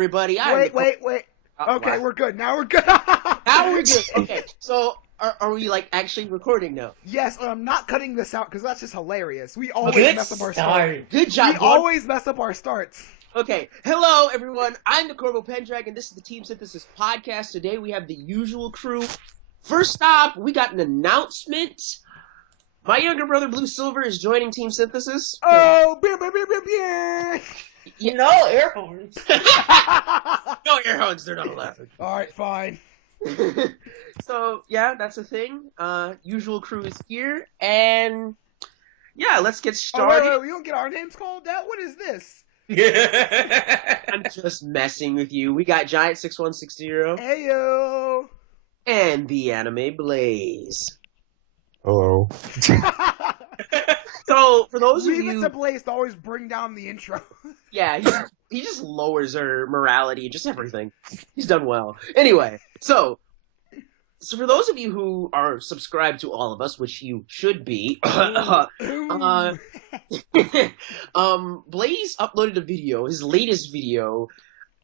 everybody. Wait. Okay, wow. we're good. Now we're good. Now we're good. Okay, so are we like actually recording now? Yes, I'm not cutting this out because that's just hilarious. We always Good mess up our start. starts. Good job, We Vaughn. always mess up our starts. Okay, hello everyone. I'm the Corvo Pendragon. This is the Team Synthesis podcast. Today we have the usual crew. First off, we got an announcement. My younger brother Blue Silver is joining Team Synthesis. Oh, beer. Yeah. No air horns. No air horns, they're not allowed. All right, fine. So yeah, that's a thing. Usual crew is here, and yeah, let's get started. Oh, wait, we don't get our names called out? What is this? I'm just messing with you. We got Giant 6160 Heyo. and the Anime Blaze. Hello. So for those of Leave it you, to Blaze to always bring down the intro. yeah, he just lowers our morality, just everything. He's done well. Anyway, so for those of you who are subscribed to all of us, which you should be, Blaze uploaded a video, his latest video,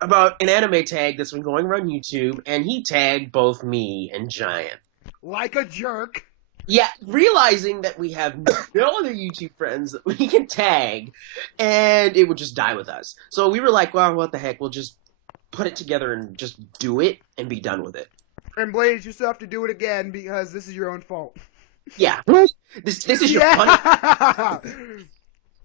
about an anime tag that's been going around YouTube, and he tagged both me and Giant. Like a jerk. Yeah, realizing that we have no other YouTube friends that we can tag, and it would just die with us. So we were like, well, what the heck, we'll just put it together and just do it and be done with it. And Blaze, you still have to do it again because this is your own fault. Yeah. This is your punishment.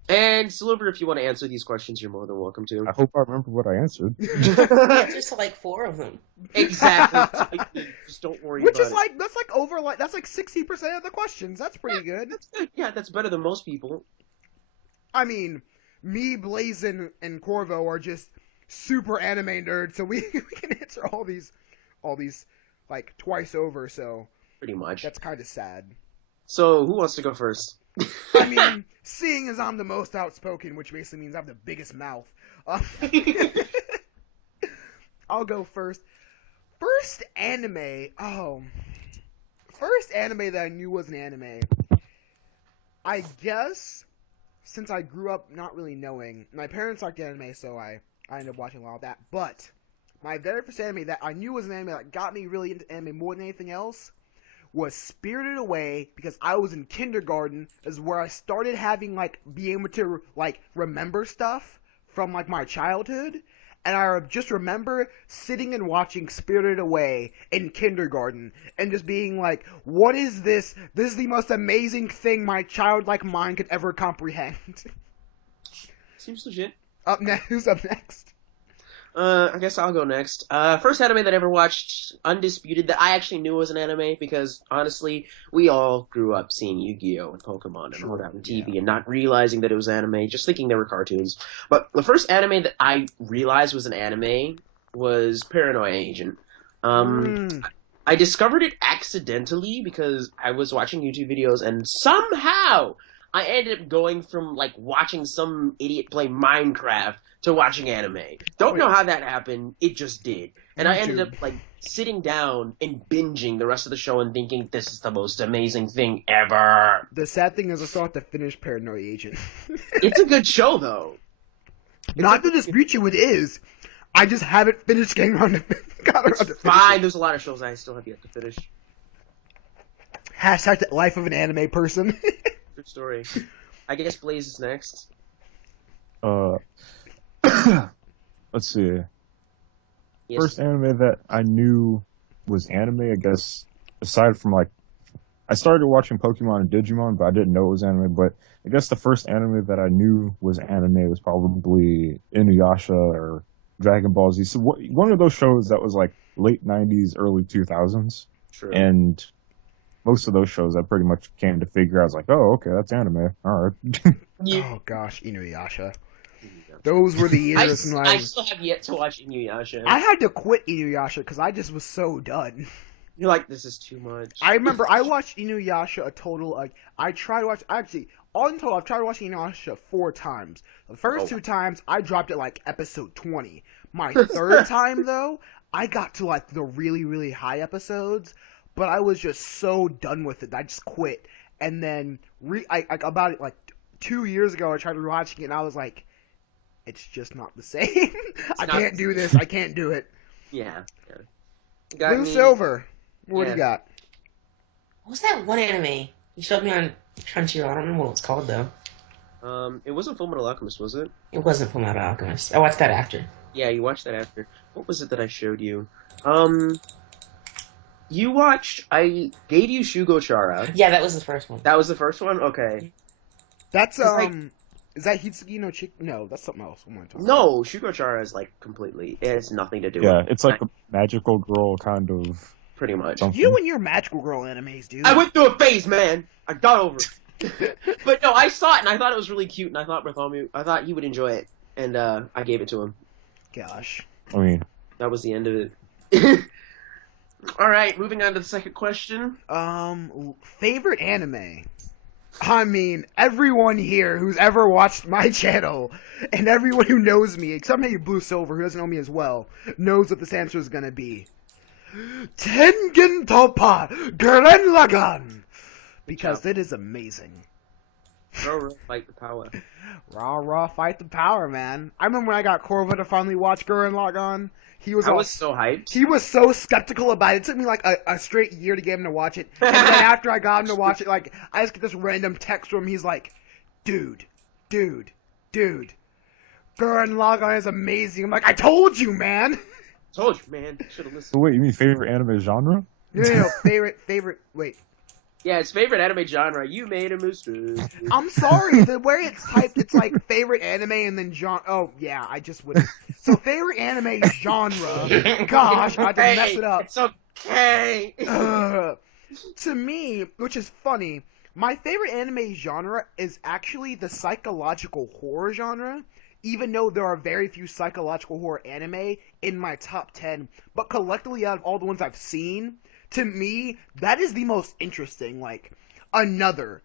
And Silver, if you want to answer these questions, you're more than welcome to. I hope I remember what I answered. Just like 4 of them. Exactly. Just don't worry Which about is it. like, that's like 60% of the questions. That's pretty good. That's good. Yeah, that's better than most people. I mean, me, Blaze, and Corvo are just super anime nerds, so we can answer all these, like, twice over, so Pretty much. that's kind of sad. So, who wants to go first? I mean, seeing as I'm the most outspoken, which basically means I have the biggest mouth, I'll go first. First anime that I knew was an anime, I guess, since I grew up not really knowing, my parents liked anime, so I ended up watching a lot of that, but my very first anime that I knew was an anime that got me really into anime more than anything else was Spirited Away, because I was in kindergarten, is where I started having, like, being able to, like, remember stuff from, like, my childhood, and I just remember sitting and watching Spirited Away in kindergarten, and just being like, what is this? This is the most amazing thing my childlike mind could ever comprehend. Seems legit. Who's up next? I guess I'll go next. First anime that I ever watched, Undisputed, that I actually knew was an anime, because, honestly, we all grew up seeing Yu-Gi-Oh! And Pokemon and all that on TV, and not realizing that it was anime, just thinking they were cartoons. But the first anime that I realized was an anime was Paranoia Agent. I discovered it accidentally, because I was watching YouTube videos, and somehow I ended up going from, like, watching some idiot play Minecraft to watching anime. Don't know how that happened. It just did. And I ended up, like, sitting down and binging the rest of the show and thinking, this is the most amazing thing ever. The sad thing is I still have to finish Paranoia Agent. It's a good show, though. Not to dispute you, it is. I just haven't finished getting around to It's fine. There's a lot of shows I still have yet to finish. Hashtag the life of an anime person. Good story. I guess Blaze is next. Let's see. Yes. First anime that I knew was anime, I guess, aside from, like, I started watching Pokemon and Digimon, but I didn't know it was anime, but I guess the first anime that I knew was anime was probably Inuyasha or Dragon Ball Z. So one of those shows that was, like, late 90s, early 2000s. True. And most of those shows I pretty much came to figure out, I was like, oh, okay, that's anime. All right. Oh, gosh, Inuyasha. Those were the years when I still have yet to watch Inuyasha. I had to quit Inuyasha because I just was so done. You're like, this is too much. I remember I watched Inuyasha a total, like, I've tried watching Inuyasha 4 times. The first 2 times, I dropped at, like, episode 20. My third time, though, I got to, like, the really, really high episodes, but I was just so done with it, I just quit. And then, about, like, 2 years ago, I tried rewatching it, and I was like, It's just not the same. I not can't the do same. this. I can't do it. Yeah. Blue Silver. What do Yeah. you got? What was that one anime? You showed me on Crunchyroll. I don't remember what it's called though. It wasn't Fullmetal Alchemist, was it? It wasn't Fullmetal Alchemist. I watched that after. Yeah, you watched that after. What was it that I showed you? You watched. I gave you Shugo Chara. Yeah, that was the first one. That was the first one. Okay. That's like- Is that Hitsugi no Chick? No, that's something else. What am I talking about? No, Shugo Chara is like completely. It has nothing to do. Yeah, with it's like a magical girl kind of pretty much. something. You and your magical girl animes, dude. I went through a phase, man. I got over it. But no, I saw it and I thought it was really cute, and I thought I thought he would enjoy it, and I gave it to him. Gosh. I mean, That was the end of it. All right, moving on to the second question. Favorite anime. I mean, everyone here who's ever watched my channel, and everyone who knows me, except maybe Blue Silver, who doesn't know me as well, knows what this answer is gonna be. Tengen Toppa Gurren Lagann! Because it is amazing. Fight the power. Rah, fight the power, man. I remember when I got Corva to finally watch Gurren Lagann. He was I was so hyped. He was so skeptical about it. It took me like a straight year to get him to watch it. And then after I got him to watch it, like, I just get this random text from him. He's like, dude. Gurren Lagann is amazing. I'm like, I told you, man. Told you, man. Should have so listened. wait, you mean favorite anime genre? No, favorite, wait. Yeah, it's favorite anime genre. You made a mistake. I'm sorry, the way it's typed, it's like favorite anime and then genre. Oh, yeah, I just wouldn't. So favorite anime genre. Gosh, I had to mess it up. It's okay. To me, which is funny, my favorite anime genre is actually the psychological horror genre, even though there are very few psychological horror anime in my top 10. But collectively, out of all the ones I've seen, to me, that is the most interesting. Like, Another,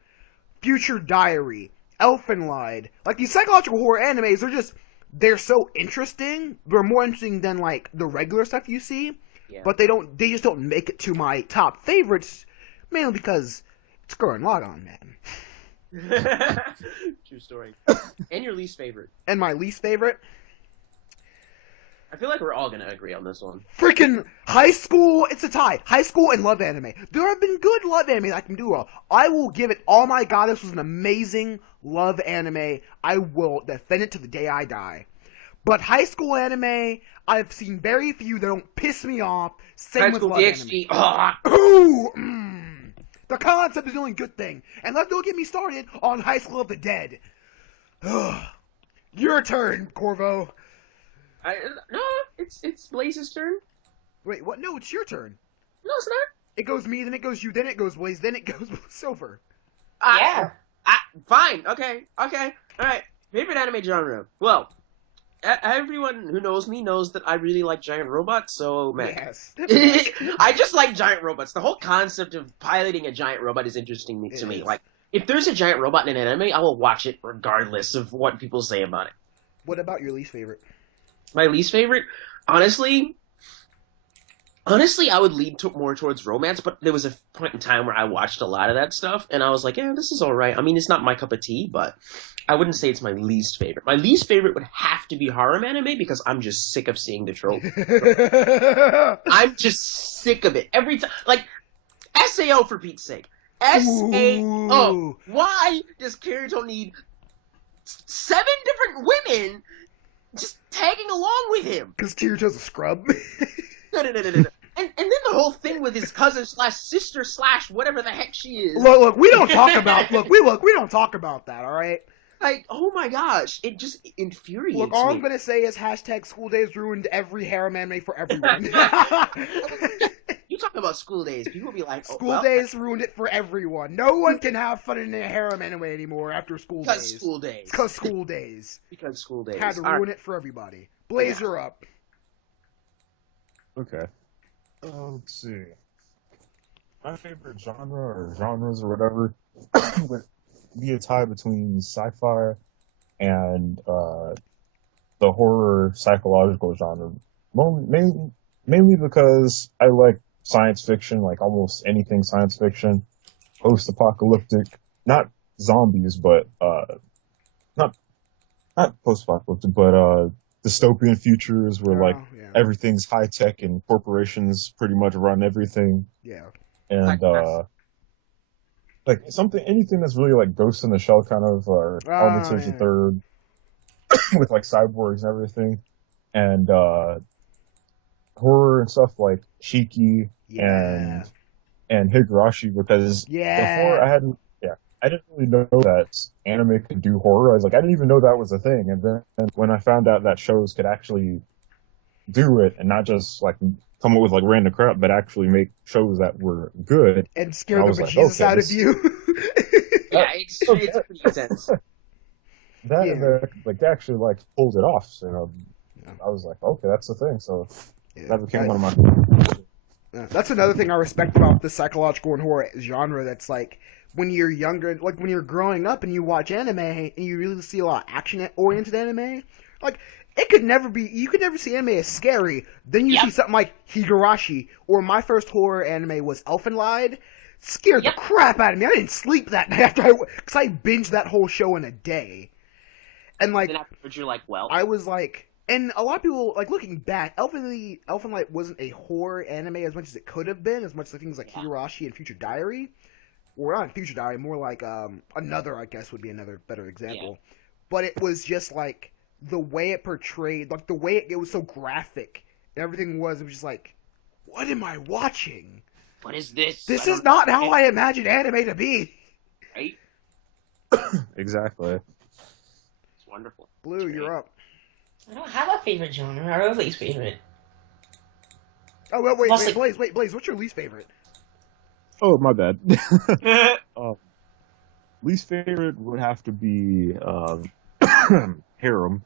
Future Diary, Elfenlied. Like, these psychological horror animes are just, they're so interesting. They're more interesting than, like, the regular stuff you see. Yeah. But they just don't make it to my top favorites, mainly because it's Gurren Lagann, man. True story. And your least favorite. And my least favorite, I feel like we're all gonna agree on this one. freaking High School. It's a tie. High School and love anime. There have been good love anime that I can do well. I will give it all my god. This was an amazing love anime. I will defend it to the day I die. But high school anime, I've seen very few that don't piss me off. Same High with School love DxD. anime. Ooh, the concept is the only good thing. And let's don't get me started on High School of the Dead. Ugh. Your turn, Corvo. No, it's Blaze's turn. Wait, what? No, it's your turn. No, it's not. It goes me, then it goes you, then it goes Blaze, then it goes Silver. Yeah. Fine. Okay. All right. Favorite anime genre. Well, everyone who knows me knows that I really like giant robots. So man, Yes. I just like giant robots. The whole concept of piloting a giant robot is interesting to me. is. Like, if there's a giant robot in an anime, I will watch it regardless of what people say about it. What about your least favorite? My least favorite, honestly, I would lean more towards romance, but there was a point in time where I watched a lot of that stuff, and I was like, yeah, this is all right. I mean, it's not my cup of tea, but I wouldn't say it's my least favorite. My least favorite would have to be harem anime, because I'm just sick of seeing the trope. I'm just sick of it. Every time, like, SAO for Pete's sake. SAO. Ooh. Why does Kirito need 7 different women just tagging along with him? Because Kirito's a scrub. No. And then the whole thing with his cousin / sister / whatever the heck she is. Look, we don't talk about we don't talk about that, alright? Like, oh my gosh, it just infuriates Look, all me. I'm gonna say is hashtag school days ruined every harem anime for everyone. You talk about school days, people be like, oh, School well, days ruined it for everyone. No one can have fun in a harem anime anymore after school because days. school days. Because school days. Because school days. Had to All ruin right. it for everybody. Blazer up. Okay. Let's see. My favorite genre or genres or whatever would be a tie between sci-fi and the horror psychological genre. Mainly because I like science fiction, like almost anything science fiction, post-apocalyptic, not zombies, but not not post-apocalyptic, but dystopian futures where like Yeah. everything's high tech and corporations pretty much run everything, Yeah. and like anything that's really like Ghost in the Shell kind of, or Armitage the Yeah. Third with like cyborgs and everything, and horror and stuff like Shiki Yeah. and Higurashi, because before I didn't really know that anime could do horror. I was like, I didn't even know that was a thing. And then when I found out that shows could actually do it and not just like come up with like random crap, but actually make shows that were good, And scare I the was like, bejesus okay, out of you. Yeah, it's pretty intense. that Yeah. like they actually like pulled it off. So Yeah. I was like, okay, that's the thing. So Yeah. that became one of my. That's another thing I respect about the psychological and horror genre. That's like when you're younger, like when you're growing up and you watch anime and you really see a lot of action-oriented anime. Like it could never be, you could never see anime as scary. Then you see something like Higurashi, or my first horror anime was Elfenlied. Scared the crap out of me. I didn't sleep that night because I binged that whole show in a day. And like, Then afterwards, you're like, well, I was like, and a lot of people, like, looking back, Elfenlight wasn't a horror anime as much as it could have been, as much as things like Higurashi and Future Diary. Or not Future Diary, more like another, I guess, would be another better example. Yeah. But it was just like the way it portrayed, like the way it was so graphic. And everything was just like, what am I watching? What is this? This is not how I imagined anime to be. Right? Exactly. It's wonderful. Blue, you're up. I don't have a favorite genre. I have a least favorite. Oh, wait, Blaze, what's your least favorite? Oh, my bad. Least favorite would have to be Harem.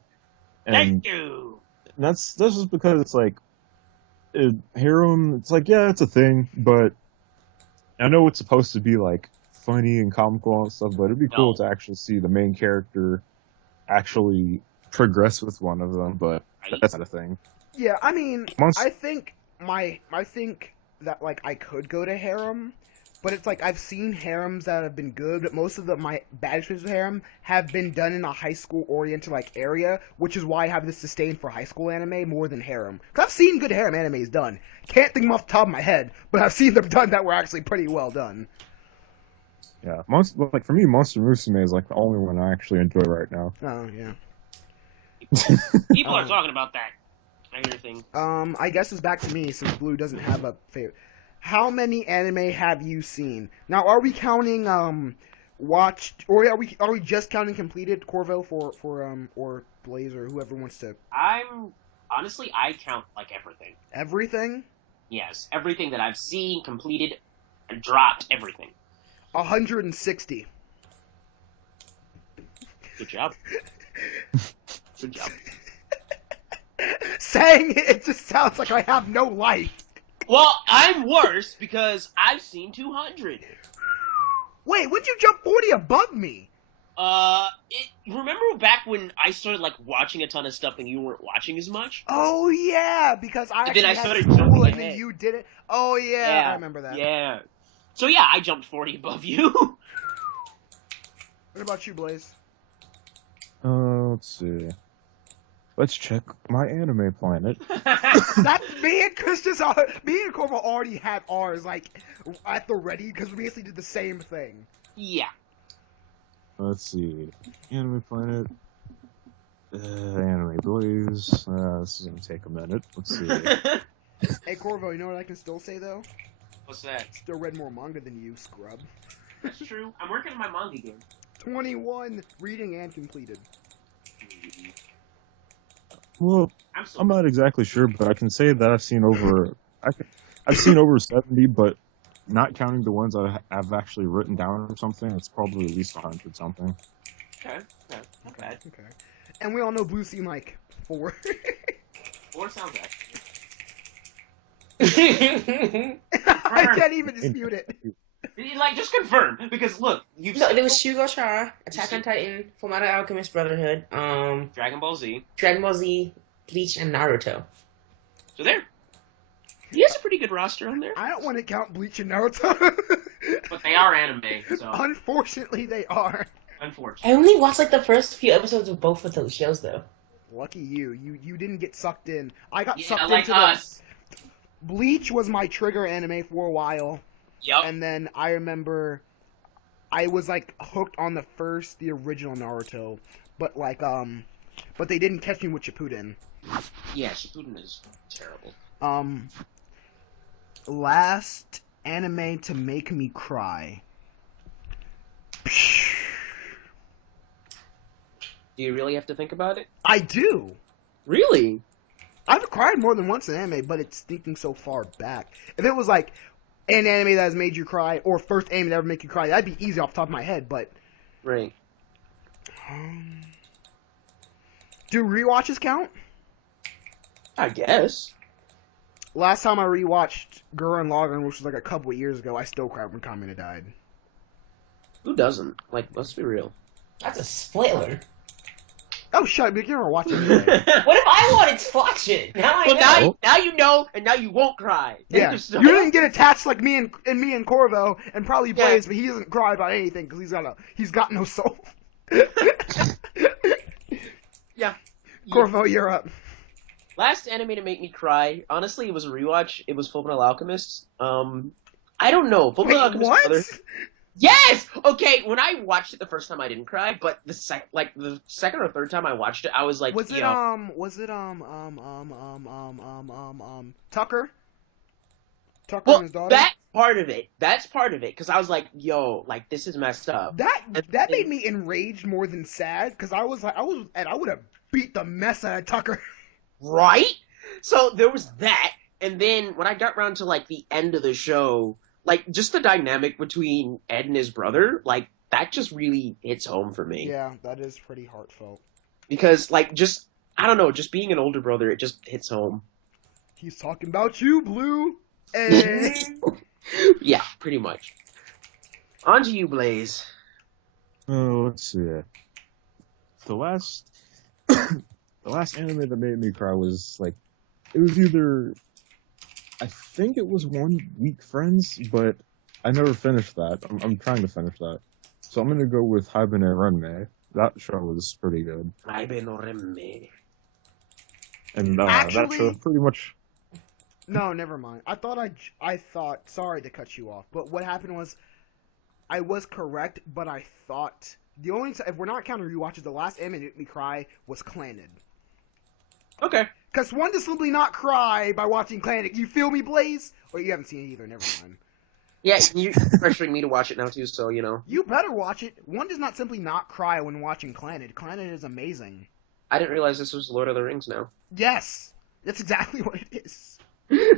And Thank you. That's just because it's like Harem. It's like, yeah, it's a thing, but I know it's supposed to be like funny and comical and stuff. But it'd be cool to actually see the main character actually progress with one of them. But that's not a thing. Yeah, I mean, I think that like I could go to Harem. But it's like I've seen harems that have been good, but most of my bad experiences with harem have been done in a high school oriented like area, which is why I have this disdain for high school anime more than harem. Cause I've seen good harem animes done. Can't think them off the top of my head, but I've seen them done that were actually pretty well done. Yeah, like for me, Monster Musume is like the only one I actually enjoy right now. Oh yeah. People are talking about that. I hear things. I guess it's back to me since Blue doesn't have a favorite. How many anime have you seen? Now, are we counting watched, or are we just counting completed, Corvo, for or Blaze or whoever wants to? I count like everything. Everything? Yes, everything that I've seen, completed, and dropped. Everything. 160. Good job. Good job. Saying it just sounds like I have no life. Well, I'm worse because I've seen 200. Wait, when'd you jump 40 above me? Remember back when I started like watching a ton of stuff and you weren't watching as much? Oh yeah, because I actually had started school and ahead. then you did it. Oh yeah, I remember that. Yeah. So yeah, I jumped 40 above you. What about you, Blaze? Let's see. Let's check my anime planet. That me and Corvo already had ours like at the ready because we basically did the same thing. Yeah. Let's see. Anime planet. Anime Blaze. This is gonna take a minute. Let's see. Hey Corvo, you know what I can still say though? What's that? Still read more manga than you, scrub. That's true. I'm working on my manga game. 21 reading and completed. Well, I'm not exactly sure, but I can say that I've seen over 70, but not counting the ones I've actually written down or something, it's probably at least 100 something. Okay, not bad. Okay. And we all know Blue seen like 4. 4 sounds accurate. I can't even dispute it. Like, just confirm, because look, there was Shugo Chara, Attack on Titan, Fullmetal Alchemist Brotherhood, Dragon Ball Z, Bleach, and Naruto. So there. He has a pretty good roster on there. I don't want to count Bleach and Naruto. But they are anime, so. Unfortunately, they are. Unfortunately. I only watched like the first few episodes of both of those shows though. Lucky you. You didn't get sucked in. I got Yeah, sucked like into us. Bleach was my trigger anime for a while, Yup. and then I remember I was like hooked on the original Naruto, but but they didn't catch me with Shippuden. Yeah, Shippuden is terrible. Last anime to make me cry. Do you really have to think about it? I do. Really? I've cried more than once in anime, but it's thinking so far back. If it was like an anime that has made you cry, or first anime that ever make you cry, that'd be easy off the top of my head. But Right. do rewatches count? I guess. Last time I rewatched Gurren Lagann, which was like a couple of years ago, I still cried when Kamina died. Who doesn't? Like, let's be real. That's a spoiler. Oh, shut up! You never watch it anyway. What if I wanted to watch it? Now I Well, know. now you know, and now you won't cry. Yeah, So- you didn't get attached like me and Corvo, and probably Yeah. Blaze, but he doesn't cry about anything because he's got no soul. Yeah. Corvo, you're up. Last anime to make me cry, honestly, it was a rewatch. It was Fullmetal Alchemist. I don't know. Fullmetal Wait, Alchemist what? Brother- Yes. Okay. When I watched it the first time, I didn't cry, but the second or third time I watched it, I was like, Was it yo. Tucker? Tucker Well, and his daughter? that's part of it. That's part of it, because I was like, yo, like this is messed up. That made me enraged more than sad because I would have beat the mess out of Tucker. Right? So there was that, and then when I got around to like the end of the show, like just the dynamic between Ed and his brother, like that just really hits home for me. Yeah, that is pretty heartfelt. Because like just I don't know, just being an older brother, it just hits home. He's talking about you, Blue. And Yeah, pretty much. On to you, Blaze. Oh, let's see. The last, the last anime that made me cry was like, it was either, I think it was One Week Friends, but I never finished that. I'm trying to finish that, so I'm gonna go with Hibine Renmei. That show was pretty good, and that show Actually- pretty much. no, never mind. I thought. Sorry to cut you off, but what happened was, I was correct, but I thought the only if we're not counting rewatches, the last anime that made me cry was Clannad. Okay. Because one does simply not cry by watching Clannad. You feel me, Blaze? Or you haven't seen it either. Never mind. Yeah, you're pressuring me to watch it now too, so you know. You better watch it. One does not simply not cry when watching Clannad. Clannad is amazing. I didn't realize this was Lord of the Rings now. Yes, that's exactly what it is.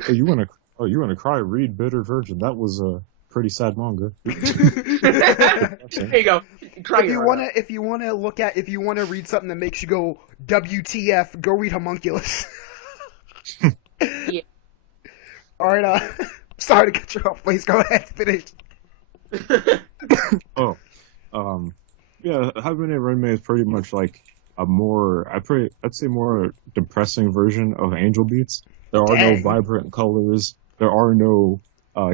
Oh, you wanna cry? Read Bitter Virgin. That was a pretty sad manga. There you go. Cry If your heart out. you wanna read something that makes you go WTF, go read Homunculus. Yeah. All right, sorry to cut you off. Please go ahead, finish. Oh, yeah, Hibine Renmei is pretty much like a more, I'd say more depressing version of Angel Beats. There are no Dang. vibrant colors. There are no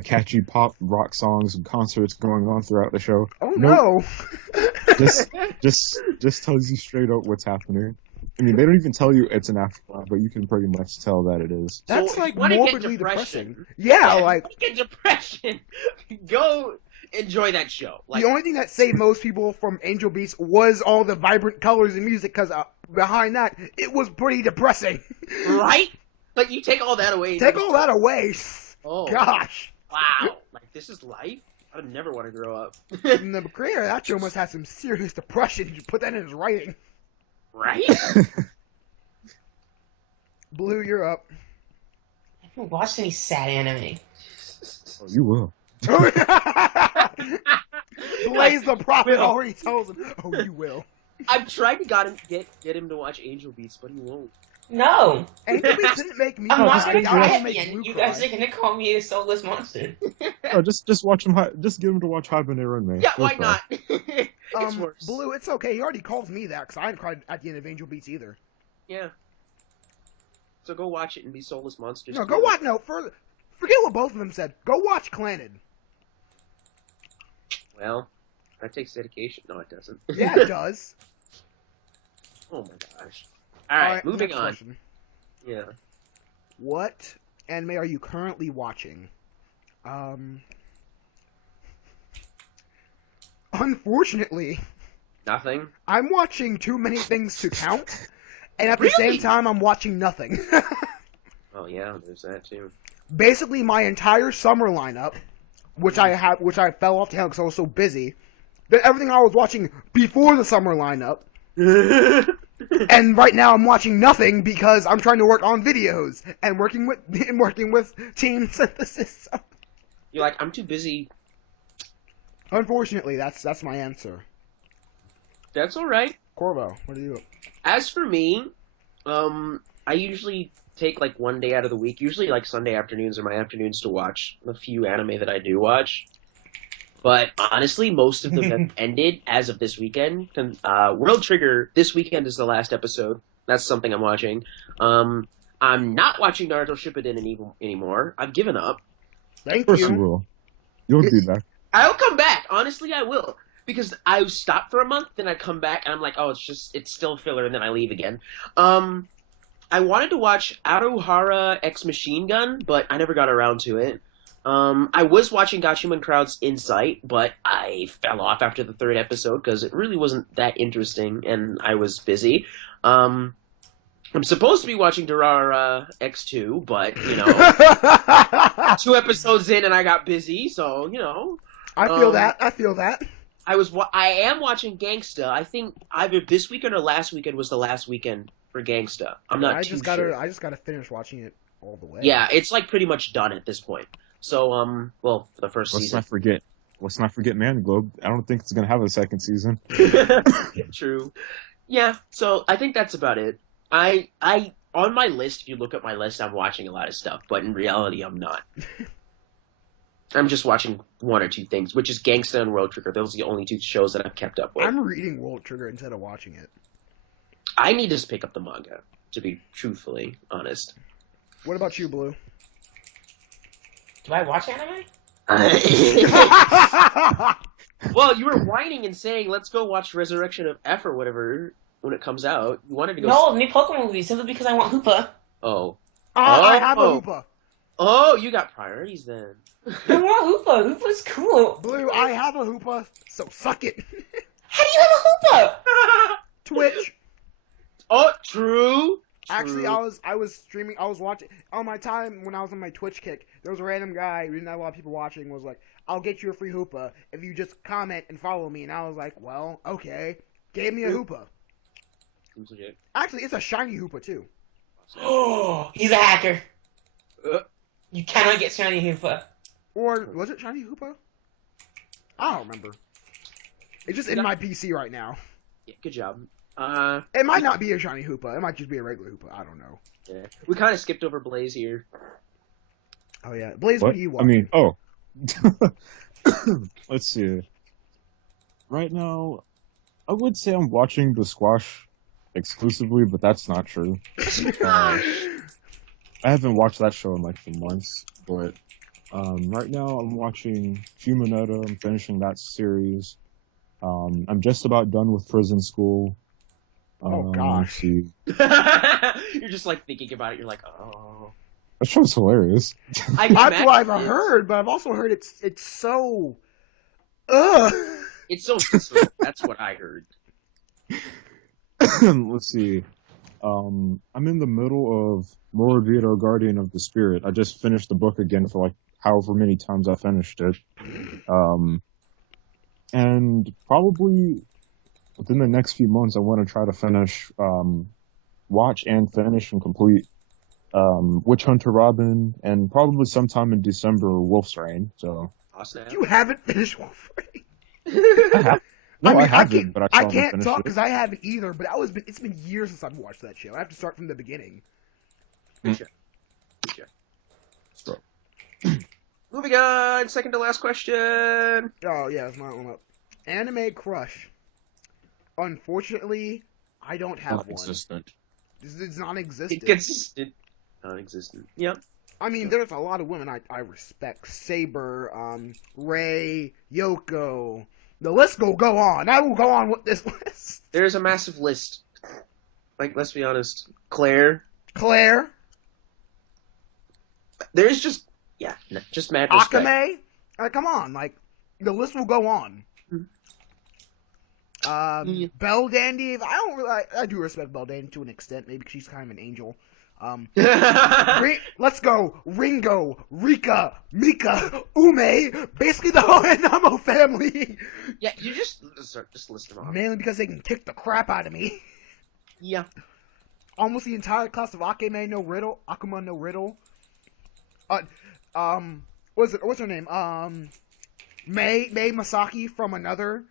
catchy pop rock songs and concerts going on throughout the show. Oh Nope. no! Just tells you straight up what's happening. I mean, they don't even tell you it's an afterlife, but you can pretty much tell that it is. So That's if like you wanna get morbidly depression- depressing. Yeah, if like you get depression, go enjoy that show. Like, the only thing that saved most people from Angel Beats was all the vibrant colors and music. Because behind that, it was pretty depressing. right? Like, you take all that away. and Take you all just- that away. Oh, Gosh. wow. Like, this is life? I would never want to grow up. And the creator of that show must have some serious depression. You put that in his writing. Right? Blue, you're up. I haven't watched any sad anime. Oh, you will. Blaze the Prophet already tells him, oh, you will. I've tried to get him to watch Angel Beats, but he won't. No! Angel Beats didn't make me I'm not just gonna make cry Blue at the end. You guys are gonna call me a soulless monster. Oh, just watch him. Just get him to watch Hibine Renmei. Yeah, He'll why cry. not? It's worse. Blue, it's okay. He already calls me that because I didn't cry at the end of Angel Beats either. Yeah. So go watch it and be soulless monsters. No, go watch. No, forget what both of them said. Go watch Clannad. Well, That takes dedication. No, it doesn't. Yeah, it does. Oh my gosh. All right, moving next on. question. Yeah. What anime are you currently watching? Unfortunately, Nothing. I'm watching too many things to count, and at the Really? same time, I'm watching nothing. Oh yeah, there's that too. Basically, my entire summer lineup, which I fell off the handle because I was so busy. That everything I was watching before the summer lineup, and right now I'm watching nothing because I'm trying to work on videos and working with team synthesis. You're like, I'm too busy. Unfortunately, that's my answer. That's all right. Corvo, what do you? As for me, I usually take like one day out of the week. Usually, like Sunday afternoons are my afternoons to watch the few anime that I do watch. But honestly, most of them have ended as of this weekend. World Trigger this weekend is the last episode. That's something I'm watching. I'm not watching Naruto Shippuden anymore. I've given up. Thank Of course you. you will. You'll be back. I'll come back. Honestly, I will. Because I stop for a month, then I come back, and I'm like, oh, it's still filler, and then I leave again. I wanted to watch Aruhara X Machine Gun, but I never got around to it. I was watching Gatchaman Crowd's Insight, but I fell off after the third episode because it really wasn't that interesting, and I was busy. I'm supposed to be watching Durara X2, but, 2 episodes in and I got busy, so, I feel that. I feel that. I am watching Gangsta. I think either this weekend or last weekend was the last weekend for Gangsta. I'm not I too just sure. I just gotta finish watching it all the way. Yeah, it's like pretty much done at this point. So, well, for the first Let's season. not forget Man Globe. I don't think it's gonna have a second season. True. Yeah, so I think that's about it. I on my list, if you look at my list, I'm watching a lot of stuff, but in reality, I'm not. I'm just watching 1 or 2 things, which is Gangsta and World Trigger. Those are the only 2 shows that I've kept up with. I'm reading World Trigger instead of watching it. I need to pick up the manga, to be truthfully honest. What about you, Blue? Do I watch anime? Well, you were whining and saying, let's go watch Resurrection of F or whatever when it comes out. You wanted to go... No, new Pokemon movies, simply because I want Hoopa. Oh. I have a Hoopa. Oh, you got priorities then. I want Hoopa. Hoopa's cool. Blue, I have a Hoopa, so suck it. How do you have a Hoopa? Twitch. Oh, true. Actually, I was streaming. I was watching on my time when I was on my Twitch kick. There was a random guy who didn't have a lot of people watching. Was like, "I'll get you a free Hoopa if you just comment and follow me." And I was like, "Well, okay." Gave me a Hoopa. Actually, it's a shiny Hoopa too. Oh, he's a hacker. Uh. You cannot get shiny Hoopa. Or was it shiny Hoopa? I don't remember. It's just in my PC right now. Yeah, good job. It might not be a shiny Hoopa. It might just be a regular Hoopa. I don't know. Yeah. We kind of skipped over Blaze here. Oh yeah, Blaze, what do you watch? I mean, let's see. Right now, I would say I'm watching the Squash exclusively, but that's not true. I haven't watched that show in like some months, but right now I'm watching Fuminetta. I'm finishing that series. I'm just about done with Prison School. Oh gosh. You're just like thinking about it. You're like, oh. That show's hilarious. That's what I've heard, but I've also heard it's so. It's so visceral. That's what I heard. Let's see. I'm in the middle of Moribito, Guardian of the Spirit. I just finished the book again for like however many times I finished it. And probably within the next few months, I want to try to finish, watch and finish and complete Witch Hunter Robin, and probably sometime in December, Wolf's Rain. So Awesome. You haven't finished Wolf Rain. I have. No, I haven't, but I can't talk because I haven't either. But it's been years since I've watched that show. I have to start from the beginning. Good job. Moving on, second to last question. Oh yeah, that's my one up. Anime crush. Unfortunately, I don't have one. Non-existent. It's non-existent. Inconsistent. Non-existent. Yep. I mean, there's a lot of women I respect. Saber, Rei, Yoko, The list will go on. I will go on with this list. There's a massive list. Like, let's be honest. Claire. There's just mad respect. Akame. Come on, like the list will go on. Belle Dandy. I do respect Belle Dandy to an extent. Maybe she's kind of an angel. Let's go. Ringo, Rika, Mika, Ume. Basically the whole Enamo family. Yeah, you just list them off. Mainly because they can kick the crap out of me. Yeah. Almost the entire class of Akuma no Riddle. What's her name? Mei Masaki from Another.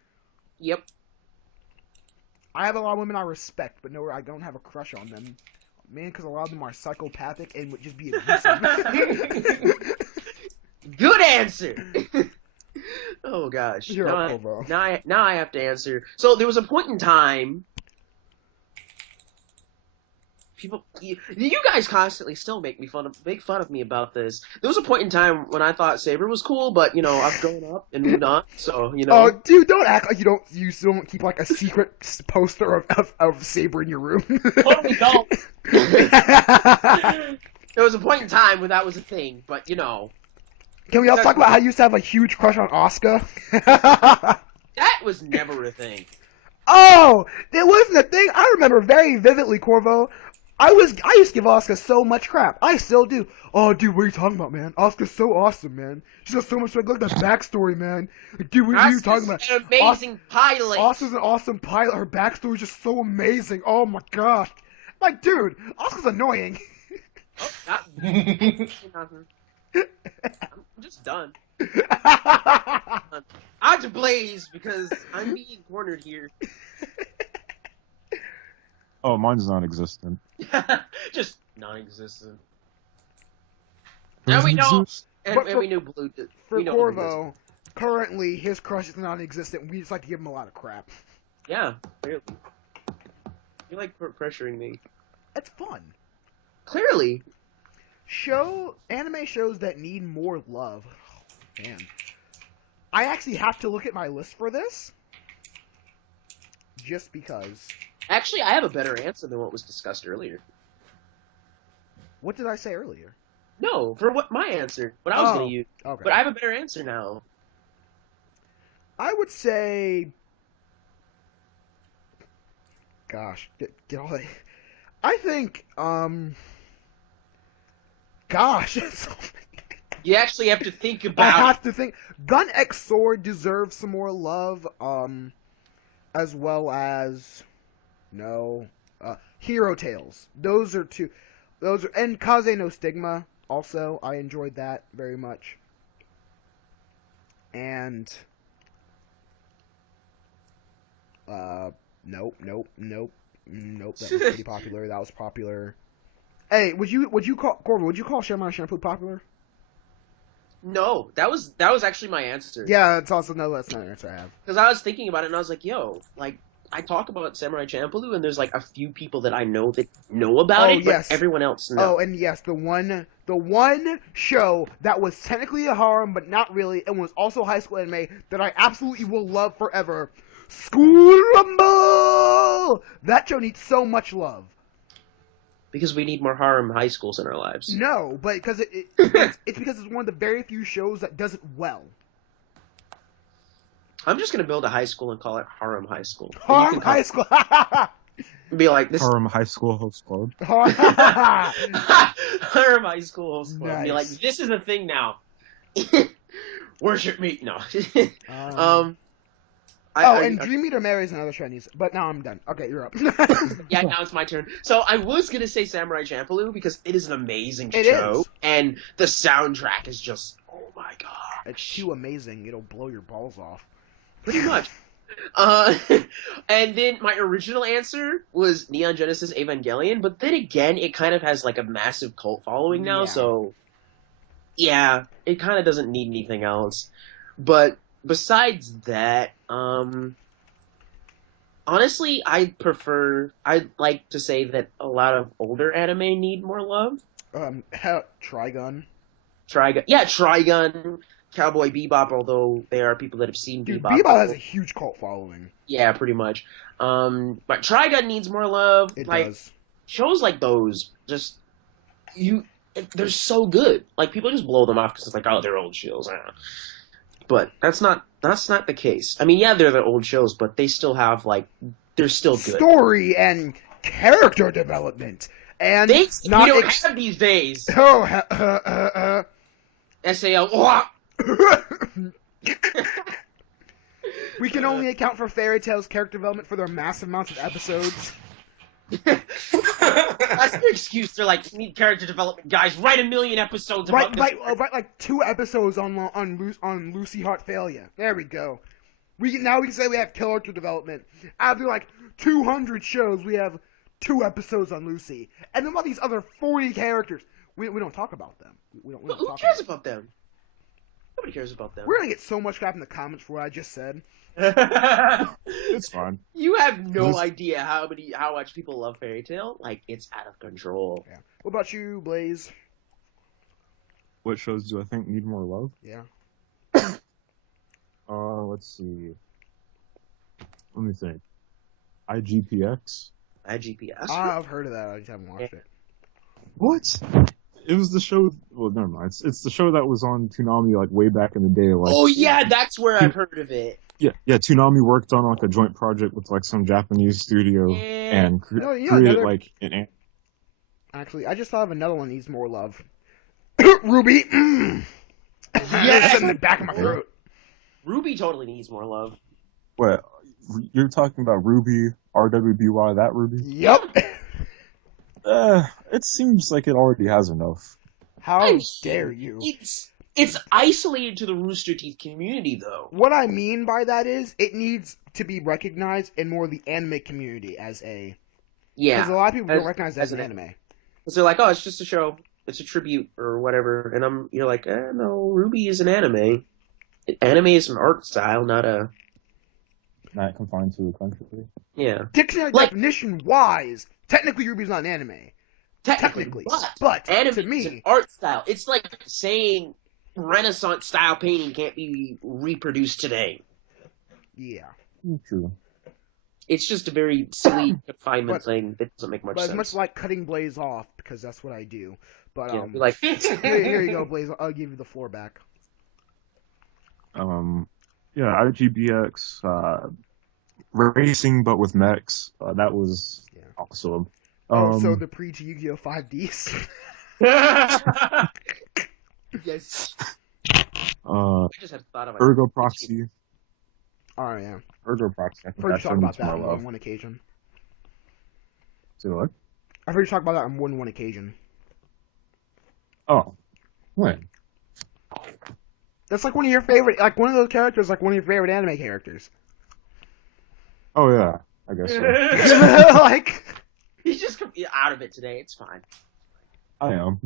Yep. I have a lot of women I respect, but no, I don't have a crush on them. Man, because a lot of them are psychopathic and would just be abusive. Good answer! Oh gosh. You're now, a bro. Now I have to answer. So there was a point in time. You guys constantly still make fun of me about this. There was a point in time when I thought Saber was cool, but I've grown up and moved on. So Oh, dude, don't act like you still don't keep like a secret poster of Saber in your room. Totally don't. There was a point in time when that was a thing, but Can we also talk about how you used to have a huge crush on Asuka? That was never a thing. Oh, it wasn't a thing. I remember very vividly, Corvo. I used to give Asuka so much crap. I still do. Oh, dude, what are you talking about, man? Asuka's so awesome, man. She's got so much. Look at that backstory, man. Like, dude, what are you talking about? An amazing pilot. Asuka's an awesome pilot. Her backstory is just so amazing. Oh my gosh. Like, dude, Asuka's annoying. I'm just done. I'm to blaze because I'm being cornered here. Oh, mine's non-existent. Just non-existent. Now we know, and we knew Blue. For Corvo, currently his crush is non-existent. We just like to give him a lot of crap. Yeah, clearly. You like pressuring me. It's fun. Clearly. Anime shows that need more love. Oh, man. I actually have to look at my list for this. Just because. Actually, I have a better answer than what was discussed earlier. What did I say earlier? No, for what my answer. What I was going to use. Okay. But I have a better answer now. I would say... Gosh, get all that... I think, Gosh, you actually have to think about I have to think. Gun X Sword deserves some more love, as well as Hero Tales. Those are two. And Kaze no Stigma. Also, I enjoyed that very much. And nope. That was pretty popular. That was popular. Hey, would you call Corbin? Would you call Samurai Champloo popular? No, that was actually my answer. Yeah, it's also that's not an answer I have. Because I was thinking about it and I was like, yo, like I talk about Samurai Champloo and there's like a few people that I know that know about it, yes. but everyone else knows. Oh, and yes, the one show that was technically a harem but not really, and was also high school anime that I absolutely will love forever. School Rumble! That show needs so much love. Because we need more harem high schools in our lives. No, but because it's because it's one of the very few shows that does it well. I'm just gonna build a high school and call it Harem High School. Harem High School. Be like this. Harem High School Host Club. Harem High School Host Club. Nice. Be like, this is a thing now. Worship me. No. Dream Eater Mary is another show I need, but now I'm done. Okay, you're up. Yeah, now it's my turn. So I was gonna say Samurai Champloo because it is an amazing It show, is. and the soundtrack is just, oh my god, It's too amazing. It'll blow your balls off. pretty much. And then my original answer was Neon Genesis Evangelion, but then again, it kind of has like a massive cult following now, Yeah. so yeah, it kind of doesn't need anything else. But besides that, honestly, I'd like to say that a lot of older anime need more love. Trigun. Trigun. Yeah, Trigun. Cowboy Bebop, although there are people that have seen Dude, Bebop. Bebop has a huge cult following. Yeah, pretty much. But Trigun needs more love. It Like, does. shows like those, they're so good. Like, people just blow them off because it's like, oh, they're old shows. But that's not the case. I mean, yeah, they're the old shows, but they still have, like, they're still good. Story and character development. And We not don't have these days. Oh, SAO. we can only account for Fairy Tail's character development for their massive amounts of episodes. That's the excuse. They're like, need character development, guys. Write 1 million episodes about this. Write like 2 episodes on Lucy Heart Failure. There we go. We can say we have character development. After like 200 shows, we have 2 episodes on Lucy, and then all these other 40 characters, we don't talk about them. Who cares about them? Nobody cares about them. We're gonna get so much crap in the comments for what I just said. It's fine. You have no idea how much people love Fairy Tail. Like, it's out of control. Yeah. What about you, Blaze? What shows do I think need more love? Yeah. Let's see. Let me think. IGPX? IGPS? I've heard of that. I just haven't watched it. What? It was the show. Well, never mind. It's the show that was on Toonami like way back in the day. Like, oh yeah, that's where I've heard of it. Yeah. Toonami worked on like a joint project with like some Japanese studio and created like an. Actually, I just thought of another one that needs more love. Ruby. Yes, in the back of my throat. Ruby totally needs more love. What? You're talking about Ruby, RWBY, that Ruby? Yep. It seems like it already has enough. How dare you? It's isolated to the Rooster Teeth community, though. What I mean by that is, it needs to be recognized in more of the anime community as a... Yeah. Because a lot of people don't recognize that as an anime. Because they're like, oh, it's just a show. It's a tribute or whatever. And you're like, no, Ruby is an anime. Anime is an art style, not Not confined to the country. Yeah. Dictionary definition-wise, technically Ruby's not an anime. Technically. But anime to me... is an art style. It's like saying Renaissance-style painting can't be reproduced today. Yeah. True. It's just a very silly confinement thing that doesn't make much sense. But it's much like cutting Blaze off, because that's what I do. But, yeah, here you go, Blaze. I'll give you the floor back. IGBX, racing but with mechs. That was awesome. So the pre Yu-Gi-Oh 5Ds. Yes. I just had thought about Ergo Proxy. Oh yeah. Ergo Proxy. I I've heard you talk about that on one occasion. Say what? I've heard you talk about that on more than one occasion. Oh. When? That's like one of your favorite, like one of those characters, like one of your favorite anime characters. Oh yeah, I guess so. Like, he's just out of it today. It's fine. I am.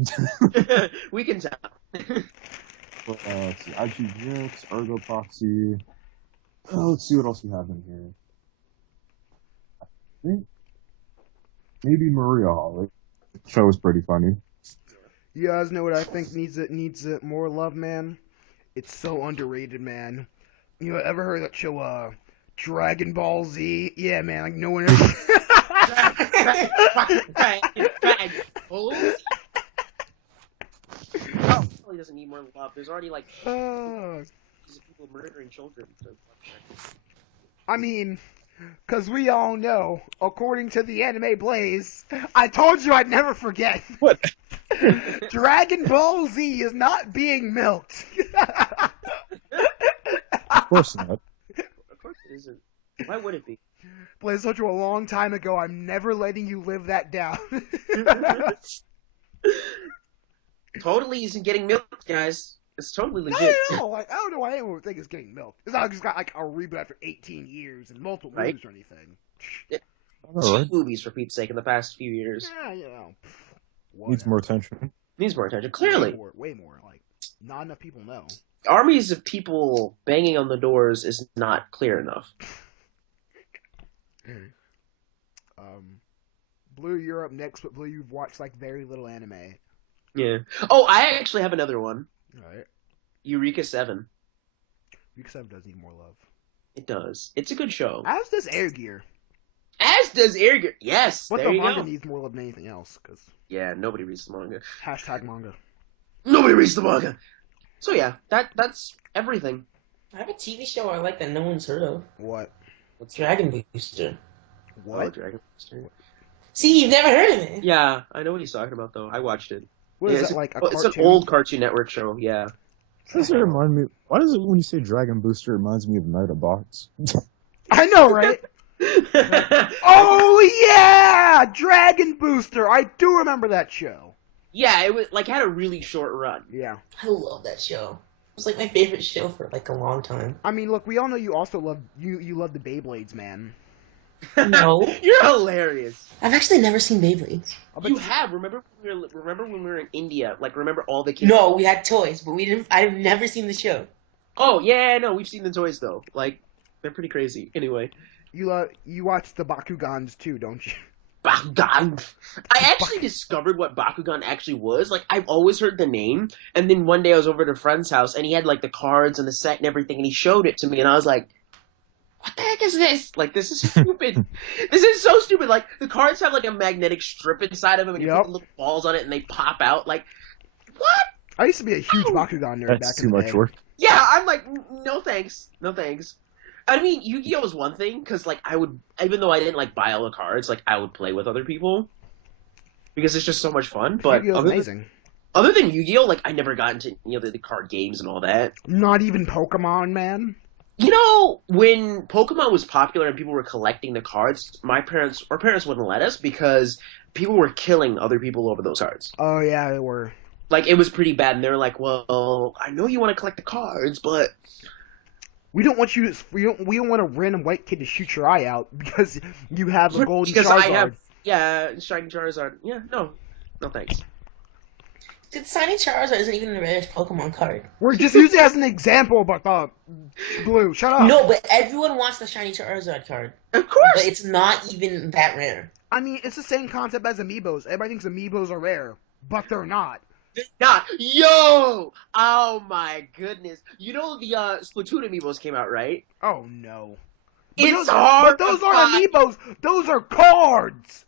We can tell. Let's see, IGGX, Ergo Proxy. Let's see what else we have in here. I think maybe Maria Holly. The show was pretty funny. You guys know what I think needs more love, man? It's so underrated, man. You ever heard that show, Dragon Ball Z? Yeah, man, like no one ever... Dragon Ball Z? Oh, really doesn't need more love. There's already, like, people murdering children. So. I mean, because we all know, according to the anime Blaze, I told you I'd never forget. What? Dragon Ball Z is not being milked. Of course not. Of course it isn't. Why would it be? Blaze told you a long time ago, I'm never letting you live that down. Totally isn't getting milked, guys. It's totally legit. No, like, I don't know why anyone would think it's getting milked. It's not like it's got like a reboot after 18 years and multiple movies or anything. Two movies, for Pete's sake, in the past few years. Yeah, you know. Needs more attention. Needs more attention, clearly. Way more. Like, not enough people know. Armies of people banging on the doors is not clear enough. Blue, you're up next, but Blue, you've watched like very little anime. Yeah. Oh, I actually have another one. Alright. Eureka 7. Week 7 does need more love. It does. It's a good show. As does Air Gear. As does Air Gear. Yes, But there the you manga go. needs more love than anything else, because Yeah, nobody reads the manga. #manga. Nobody reads the manga. So yeah, that's everything. I have a TV show I like that no one's heard of. What? What's Dragon Booster. Oh, What? Dragon Booster. See, you've never heard of it. Yeah, I know what he's talking about though. I watched it. What Yeah, is it's that, like a It's cartoon? an old Cartoon Network show. Yeah. Does it remind me? Why does it, when you say Dragon Booster, it reminds me of Night of Box? I know, right? Oh, yeah! Dragon Booster! I do remember that show. Yeah, it was like had a really short run. Yeah. I love that show. It was like my favorite show for like a long time. I mean, look, we all know you also love you love the Beyblades, man. No. You're hilarious. I've actually never seen Beyblades. You have remember when we were in India? Like remember all the kids? No, we had toys, but we didn't. I've never seen the show. Oh yeah, no, we've seen the toys though. Like they're pretty crazy. Anyway, You watch the Bakugans too, don't you? Bakugan. I actually discovered what Bakugan actually was. Like I've always heard the name, and then one day I was over at a friend's house, and he had like the cards and the set and everything, and he showed it to me, and I was like, "What the heck is this? Like this is stupid. This is so stupid. Like the cards have like a magnetic strip inside of them, and you Yep. put little balls on it, and they pop out. Like what? I used to be a huge Bakugan nerd That's back too in the much day. work. Yeah, I'm like, no thanks, no thanks. I mean, Yu-Gi-Oh was one thing because like I would, even though I didn't like buy all the cards, like I would play with other people because it's just so much fun. But Yu-Gi-Oh's other than, amazing. other than Yu-Gi-Oh, like I never got into the card games and all that. Not even Pokemon, man. You know, when Pokemon was popular and people were collecting the cards, our parents wouldn't let us because people were killing other people over those cards. Oh yeah, they were. Like it was pretty bad, and they were like, "Well, I know you want to collect the cards, but." We don't want you. We don't want a random white kid to shoot your eye out because you have a golden Because Charizard. I have, yeah, Striking Charizard. Yeah, no thanks. Dude, Shiny Charizard isn't even the rarest Pokemon card. We're just using it as an example, but Blue, shut up. No, but everyone wants the Shiny Charizard card. Of course. But it's not even that rare. I mean, it's the same concept as Amiibos. Everybody thinks Amiibos are rare, but they're not. Not yo! Oh my goodness! You know the Splatoon amiibos came out, right? Oh no. It's hard. But those to aren't find. Amiibos. Those are cards.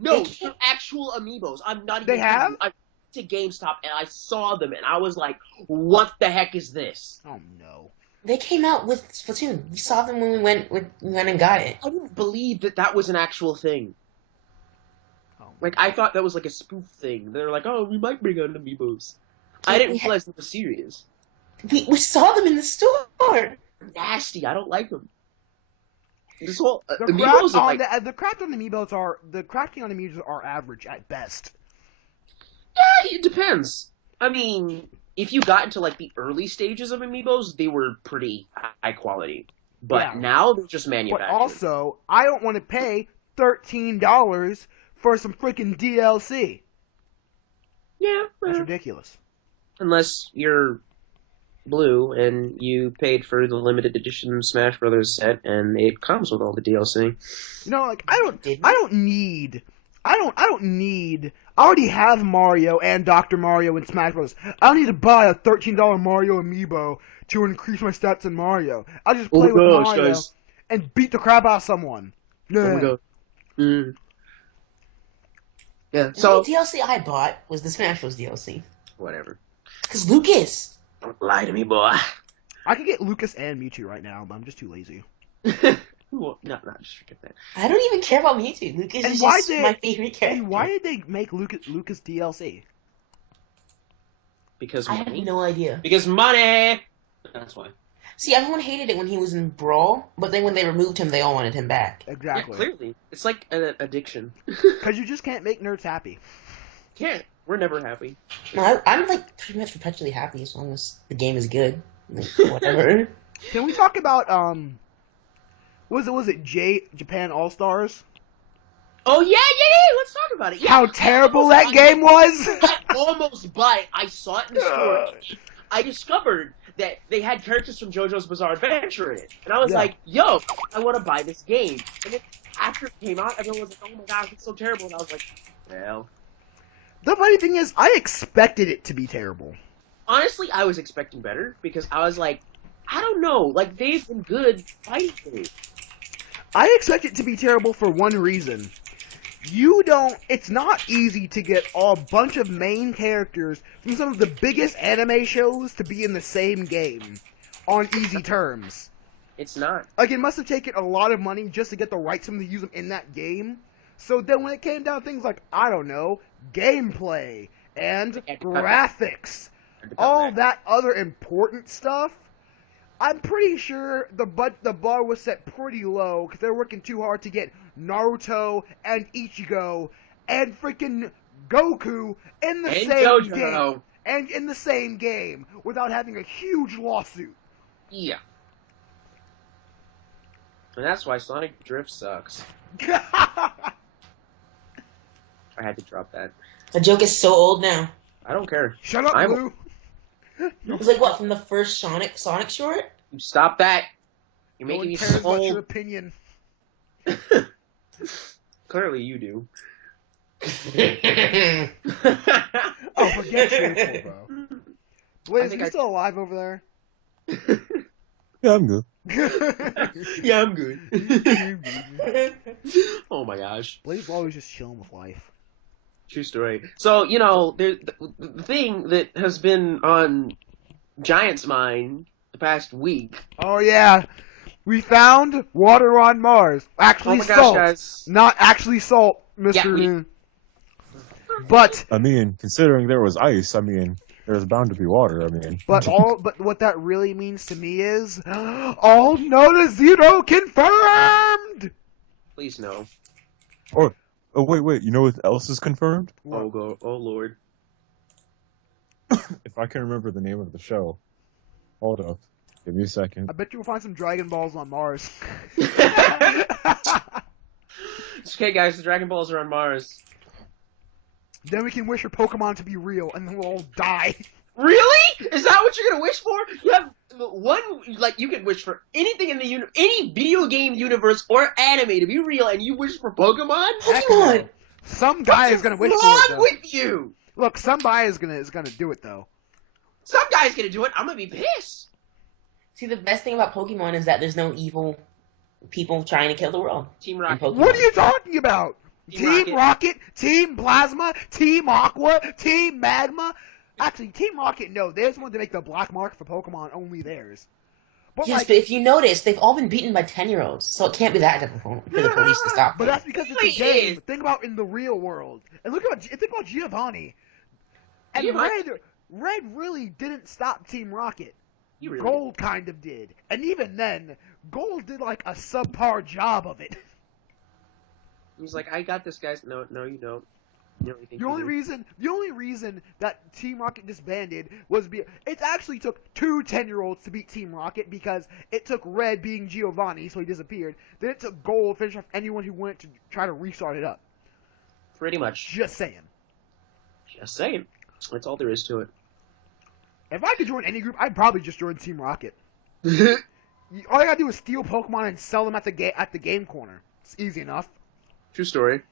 No, They they're actual amiibos. I'm not even. They have? kidding you. I went to GameStop and I saw them and I was like, "What the heck is this?" Oh no. They came out with Splatoon. We saw them when we went and got it. I didn't believe that was an actual thing. Oh. Like I thought that was like a spoof thing. They're like, "Oh, we might bring out amiibos." I didn't realize it was serious. We saw them in the store. Nasty. I don't like them. This whole The amiibos are like. the craft on Amiibos are the crafting on Amiibos are average at best. Yeah, it depends. I mean, if you got into like the early stages of amiibos, they were pretty high quality. But Yeah. now they're just But manufactured. also, I don't want to pay $13 for some freaking DLC. Yeah, That's ridiculous. unless you're blue and you paid for the limited edition Smash Brothers set and it comes with all the DLC. You know, like I don't need. I already have Mario and Dr. Mario in Smash Bros. I don't need to buy a $13 Mario amiibo to increase my stats in Mario. I'll just play with Mario guys. and beat the crap out of someone. Oh Yeah. my god. Yeah, The so only DLC I bought was the Smash Bros. DLC. whatever. Because Lucas. Don't lie to me, boy. I could get Lucas and Mewtwo right now, but I'm just too lazy. Well, no, just forget that. I don't even care about Mewtwo. Lucas And is why just did- my favorite character. Hey, why did they make Lucas DLC? Because I have money. no idea. Because money. That's why. See, everyone hated it when he was in Brawl, but then when they removed him, they all wanted him back. Exactly. Yeah, clearly, it's like an addiction. Because you just can't make nerds happy. Can't. We're never happy. No, I'm like pretty much perpetually happy as long as the game is good. Like, whatever. Can we talk about was it Japan All Stars? Oh yeah. Let's talk about it. Yeah, How terrible that game was! I almost bought it. I saw it in the store. I discovered that they had characters from JoJo's Bizarre Adventure in it, and I was Yeah. like, "Yo, I want to buy this game." And then after it came out, everyone was like, "Oh my gosh, it's so terrible!" And I was like, "Well, The funny thing is, I expected it to be terrible. honestly, I was expecting better because I was like, I don't know, like they've been good fighting games. I expect it to be terrible for one reason. It's not easy to get a bunch of main characters from some of the biggest anime shows to be in the same game on easy terms. It's not. Like, it must have taken a lot of money just to get the rights to them to use them in that game. So then when it came down to things like, I don't know, gameplay and graphics, all that other important stuff, I'm pretty sure the bar was set pretty low because they're working too hard to get Naruto and Ichigo and freaking Goku in the same game. And in the same game without having a huge lawsuit. Yeah. And that's why Sonic Drift sucks. I had to drop that. The joke is so old now. I don't care. Shut up, Blue. It was like, what, from the first Sonic short? You stop that. You're making me so old. old. Your opinion. Clearly you do. Oh, forget Truthful, bro. Blaze, are you still alive over there? Yeah, I'm good. Yeah, I'm good. Oh my gosh. Blaze is always just chilling with life. True story. So, you know, the thing that has been on Giant's mind the past week. Oh, yeah. We found water on Mars. Actually, gosh, salt. guys. Not actually salt, Mr. Yeah, But I mean, considering there was ice, I mean, there's bound to be water. I mean, but what that really means to me is all Nota Zero confirmed. Please no. oh wait, you know what else is confirmed? Oh Lord. If I can remember the name of the show. Hold up. Give me a second. I bet you will find some Dragon Balls on Mars. It's okay, guys. The Dragon Balls are on Mars. Then we can wish for Pokemon to be real, and then we'll all die. Really? Is that what you're gonna wish for? You have one, like, you can wish for anything in the any video game universe or anime to be real, and you wish for Pokemon? Pokemon! Some guy is gonna wish for it. What's Though. wrong with you? Look, some guy is gonna do it though. Some guy's gonna do it. I'm gonna be pissed. See, the best thing about Pokemon is that there's no evil people trying to kill the world. Team Rocket. What are you talking about? Team Rocket, Team Plasma, Team Aqua, Team Magma. Actually, Team Rocket, no, they just wanted to make the black mark for Pokemon only theirs. But Yes, but if you notice, they've all been beaten by 10-year-olds, so it can't be that difficult for the police to stop But them. that's because it's Really a game. is. Think about in the real world. And think about Giovanni. And Giovanni- Red really didn't stop Team Rocket. You really Gold kind of did. And even then, Gold did like a subpar job of it. He's like, I got this, guys. No, you don't. You don't think The only reason that Team Rocket disbanded was it actually took 2 10-year-olds to beat Team Rocket because it took Red being Giovanni, so he disappeared. Then it took Gold to finish off anyone who went to try to restart it up. Pretty much. Just saying. Just saying. That's all there is to it. If I could join any group, I'd probably just join Team Rocket. All I gotta do is steal Pokemon and sell them at the game corner. It's easy enough. True story.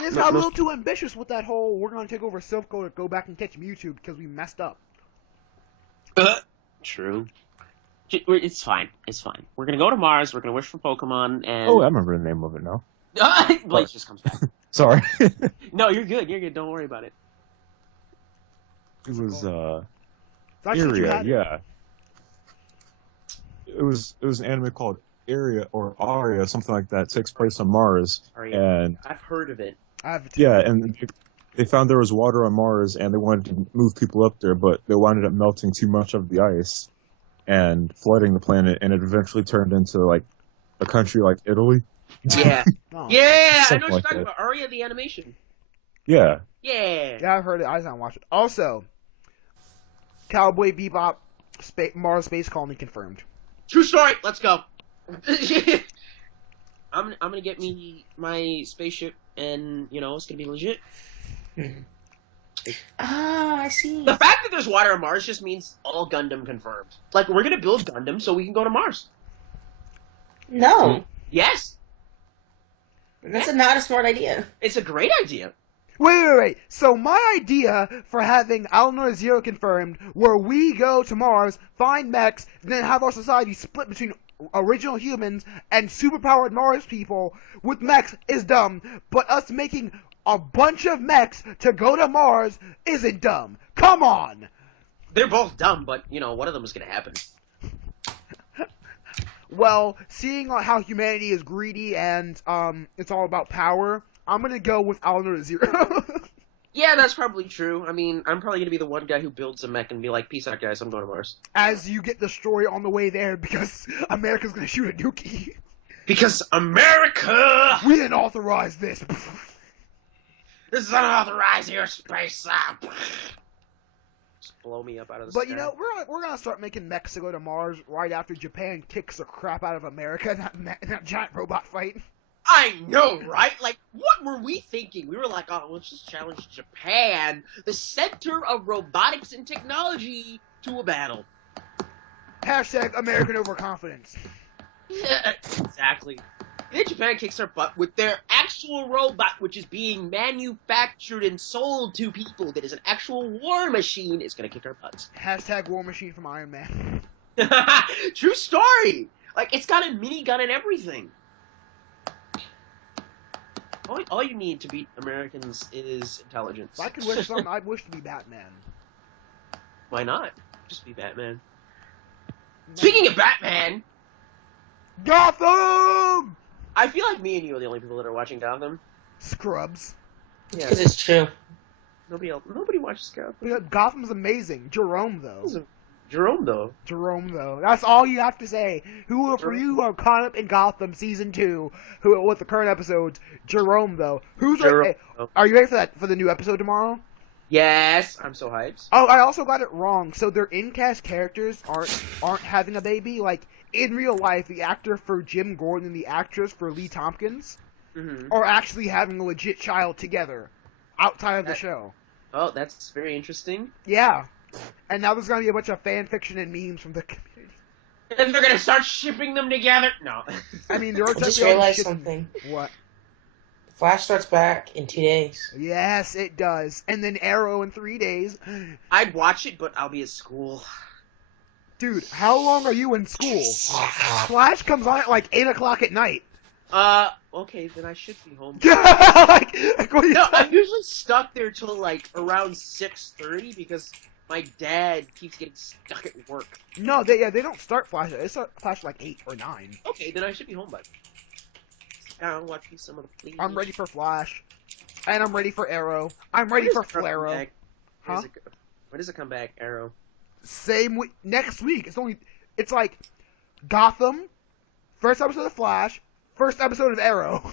It's got a little too ambitious with that whole we're gonna take over Silph Co to go back and catch Mewtwo because we messed up. True. It's fine. It's fine. We're gonna go to Mars. We're gonna wish for Pokemon, and Oh, I remember the name of it now. Blaze just comes back. Sorry. No, you're good. You're good. Don't worry about it. It was That's what you Area, had? yeah. It was an anime called Area or Aria, something like that. It takes place on Mars, and I've heard of it. yeah, and they found there was water on Mars, and they wanted to move people up there, but they wound up melting too much of the ice and flooding the planet, and it eventually turned into like a country like Italy. Yeah. Oh. Yeah, I know Something what you're like talking that. about. Aria the animation. Yeah. Yeah. Yeah, I've heard it. I just haven't watched it. Also, Cowboy Bebop, Mars Space Colony confirmed. True story. Let's go. I'm gonna get me my spaceship, and it's gonna be legit. Ah, I see. The fact that there's water on Mars just means all Gundam confirmed. Like, we're gonna build Gundam so we can go to Mars. No, Yes, that's not a smart idea. it's a great idea. Wait. So my idea for having Alnor Zero confirmed, where we go to Mars, find mechs, and then have our society split between original humans and superpowered Mars people with mechs is dumb, but us making a bunch of mechs to go to Mars isn't dumb. Come on! They're both dumb, but, one of them is going to happen. Well, seeing how humanity is greedy and it's all about power, I'm gonna go with Alnor Zero. Yeah, that's probably true. I mean, I'm probably going to be the one guy who builds a mech and be like, peace out, guys, I'm going to Mars. As you get destroyed on the way there because America's gonna shoot a dookie. Because America! We didn't authorize this. This is unauthorized airspace! Just blow me up out of the But sky. we're gonna start making mechs to go to Mars right after Japan kicks the crap out of America in that giant robot fight. I know, right? Like, what were we thinking? We were like, oh, let's just challenge Japan, the center of robotics and technology, to a battle. Hashtag American overconfidence. Exactly. Then Japan kicks their butt with their actual robot, which is being manufactured and sold to people. That is an actual war machine. It's gonna kick our butts. Hashtag War Machine from Iron Man. True story. Like, it's got a minigun and everything. All you need to beat Americans is intelligence. If I could wish something, I'd wish to be Batman. Why not? Just be Batman. Speaking of Batman, Gotham! I feel like me and you are the only people that are watching Gotham. Scrubs. Yeah, Because it's true. nobody watches Gotham. Yeah, Gotham's amazing. Jerome, though. Jerome, though. That's all you have to say. For you who are caught up in Gotham Season 2, with the current episodes, Jerome, though. Jerome. Are you ready for the new episode tomorrow? Yes, I'm so hyped. Oh, I also got it wrong. So their in-cast characters aren't having a baby. Like, in real life, the actor for Jim Gordon and the actress for Lee Tompkins are actually having a legit child together outside of the show. Oh, that's very interesting. Yeah. And now there's going to be a bunch of fan fiction and memes from the community. And they're gonna start shipping them together. No. I mean, there are I just realized something. What? Flash starts back in 2 days. Yes, it does. And then Arrow in 3 days. I'd watch it, but I'll be at school. Dude, how long are you in school? Flash comes on at like 8 o'clock at night. Okay, then I should be home. like what are you No, talking- I'm usually stuck there till like around 6:30 because my dad keeps getting stuck at work. No, they don't start Flash. They start Flash like 8 or 9. Okay, then I should be home by. I'll watch me some of the please. I'm ready for Flash. And I'm ready for Arrow. I'm ready for Flaro. Huh? When does it come back, Arrow? Same week, next week. It's like Gotham, first episode of Flash, first episode of Arrow.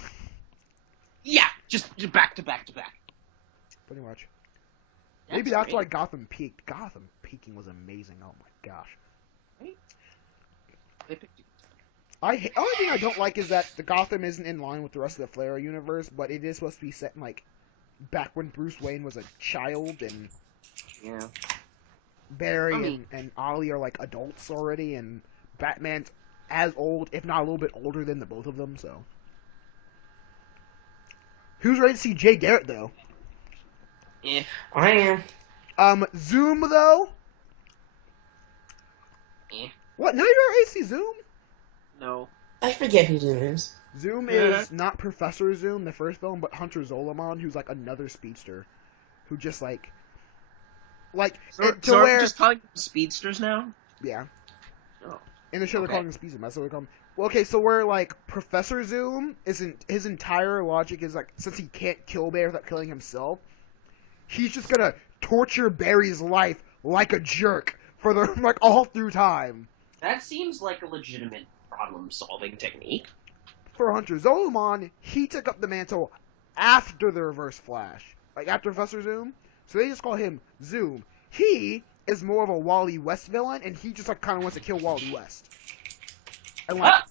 Yeah, just back to back to back. Pretty much. Maybe that's why Gotham peaked. Gotham peaking was amazing. Oh my gosh. They picked it. Only thing I don't like is that the Gotham isn't in line with the rest of the Flare universe, but it is supposed to be set in like back when Bruce Wayne was a child and Yeah. Barry and Ollie are like adults already, and Batman's as old, if not a little bit older than the both of them. So, who's ready to see Jay Garrett though? Yeah. I am. Zoom though. Eh. What? No, you're ready to see Zoom. No. I forget who Zoom is. Zoom is not Professor Zoom, the first film, but Hunter Zolomon, who's like another speedster, who just like So we're just calling them speedsters now? yeah. Oh. In the show, they're Okay. calling him speedster. That's what they call him. Well, okay, so where like Professor Zoom isn't, his entire logic is like, since he can't kill Barry without killing himself, he's just gonna torture Barry's life like a jerk for the like all through time. That seems like a legitimate problem-solving technique. For Hunter Zolomon, he took up the mantle after the Reverse Flash, like after Professor Zoom. So they just call him Zoom. He is more of a Wally West villain, and he just like kind of wants to kill Wally West. And like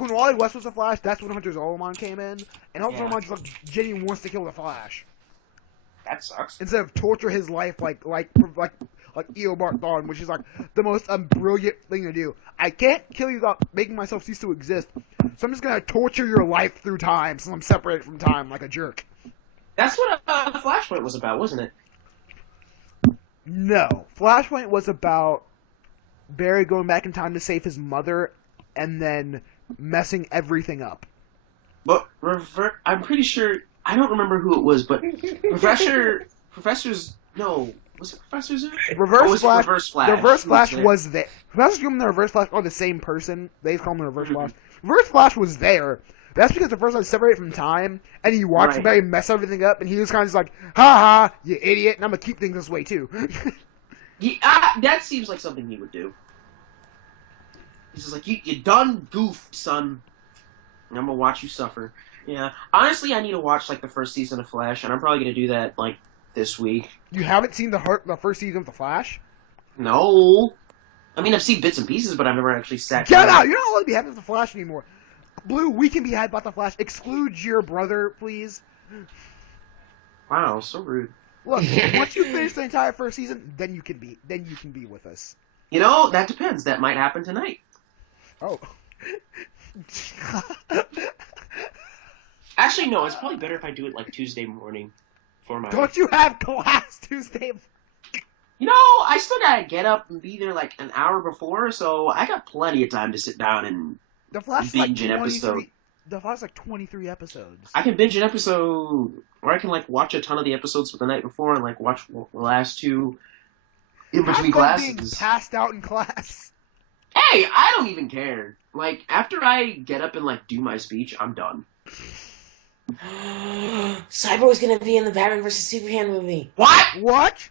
when Wally West was the Flash, that's when Hunter Zolomon came in, and Hunter Zolomon just like genuinely wants to kill the Flash That sucks. instead of torture his life like Eobard Thawne, which is like the most brilliant thing to do. I can't kill you without making myself cease to exist, so I'm just gonna torture your life through time, so I'm separated from time like a jerk. That's what Flashpoint was about, wasn't it? No. Flashpoint was about Barry going back in time to save his mother and then messing everything up. But I'm pretty sure I don't remember who it was, but Professor's no, was it Professor Zoom? Reverse Flash. Reverse Flash. The Reverse Flash was there. Professor Zoom and the Reverse Flash are the same person. They call him the Reverse Flash. Reverse Flash was there. That's because the first one separated from time, and he watched Barry mess everything up, and he was kind of just like, "Ha ha, you idiot!" And I'm gonna keep things this way too. That seems like something he would do. He's just like, you done goofed, son. And I'm gonna watch you suffer. Yeah. Honestly, I need to watch like the first season of Flash, and I'm probably gonna do that like this week. You haven't seen the first season of The Flash? No. I mean, I've seen bits and pieces, but I've never actually sat Get down. out! You're not allowed to be happy with The Flash anymore. Blue, we can be hyped about The Flash. Exclude your brother, please. Wow, so rude. Look, once you finish the entire first season, then you can be with us. You know, that depends. That might happen tonight. Oh. Actually, no. It's probably better if I do it like Tuesday morning for my. Don't you have class Tuesday? You know, I still gotta get up and be there like an hour before, so I got plenty of time to sit down and The Flash binge an episode. The Flash is like 23 episodes. I can binge an episode, or I can like watch a ton of the episodes for the night before and like watch the last two in between classes. Being passed out in class. Hey, I don't even care. Like after I get up and like do my speech, I'm done. Cyborg's gonna be in the Batman vs Superman movie. What?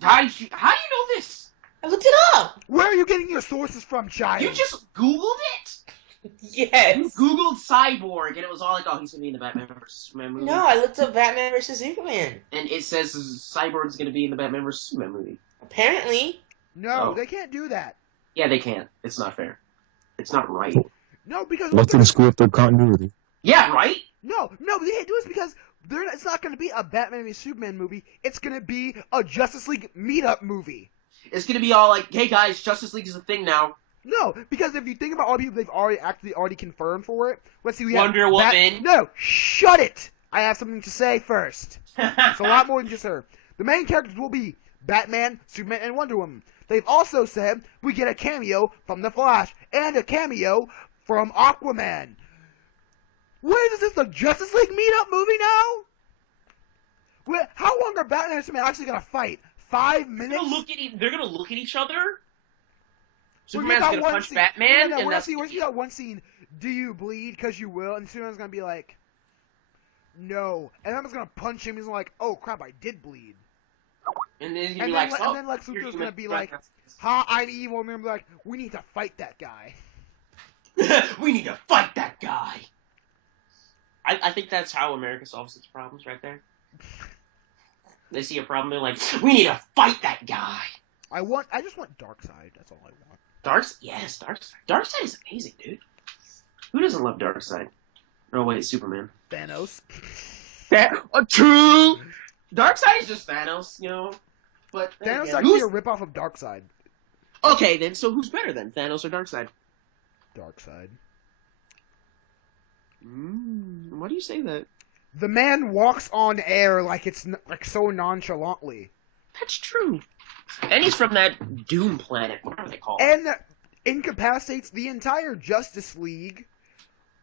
How do you know this? I looked it up. Where are you getting your sources from, child? You just Googled it? Yes. You Googled Cyborg, and it was all like, oh, he's going to be in the Batman vs. Superman movie. No, I looked up Batman vs Superman. And it says Cyborg's going to be in the Batman vs. Superman movie. Apparently. No, Oh. they can't do that. Yeah, they can't. It's not fair. It's not right. No, because Let them screw up their continuity. Yeah, right? No, they can't do this because it's not going to be a Batman vs Superman movie. It's going to be a Justice League meetup movie. It's going to be all like, hey guys, Justice League is a thing now. No, because if you think about all the people they've already confirmed for it, let's see, we have Wonder Woman. No, shut it! I have something to say first. It's a lot more than just her. The main characters will be Batman, Superman, and Wonder Woman. They've also said we get a cameo from The Flash and a cameo from Aquaman. What is this, the Justice League meetup movie now? How long are Batman and Superman actually going to fight? 5 minutes? They're going to look at each other? Well, Superman's going to punch Batman? No, and we're that's... going to see that one scene, do you bleed because you will? And Superman's going to be like, no. And Batman's going to punch him. He's like, oh, crap, I did bleed. And then he's And going then, to be like, and then Lex Luthor's going to be like, ha, I'm evil. And then be like, we need to fight that guy. we need to fight that guy. I think that's how America solves its problems right there. They see a problem, they're like, we need to fight that guy. I just want Darkseid. That's all I want. Darkseid. Darkseid is amazing, dude. Who doesn't love Darkseid? Oh wait, Superman. Thanos. True. Darkseid is just Thanos, you know. But Thanos is again, actually a ripoff of Darkseid. Okay, then. So who's better then, Thanos or Darkseid? Darkseid. Why do you say that? The man walks on air like it's like so nonchalantly. That's true. And he's from that Doom planet. What are they called? And incapacitates the entire Justice League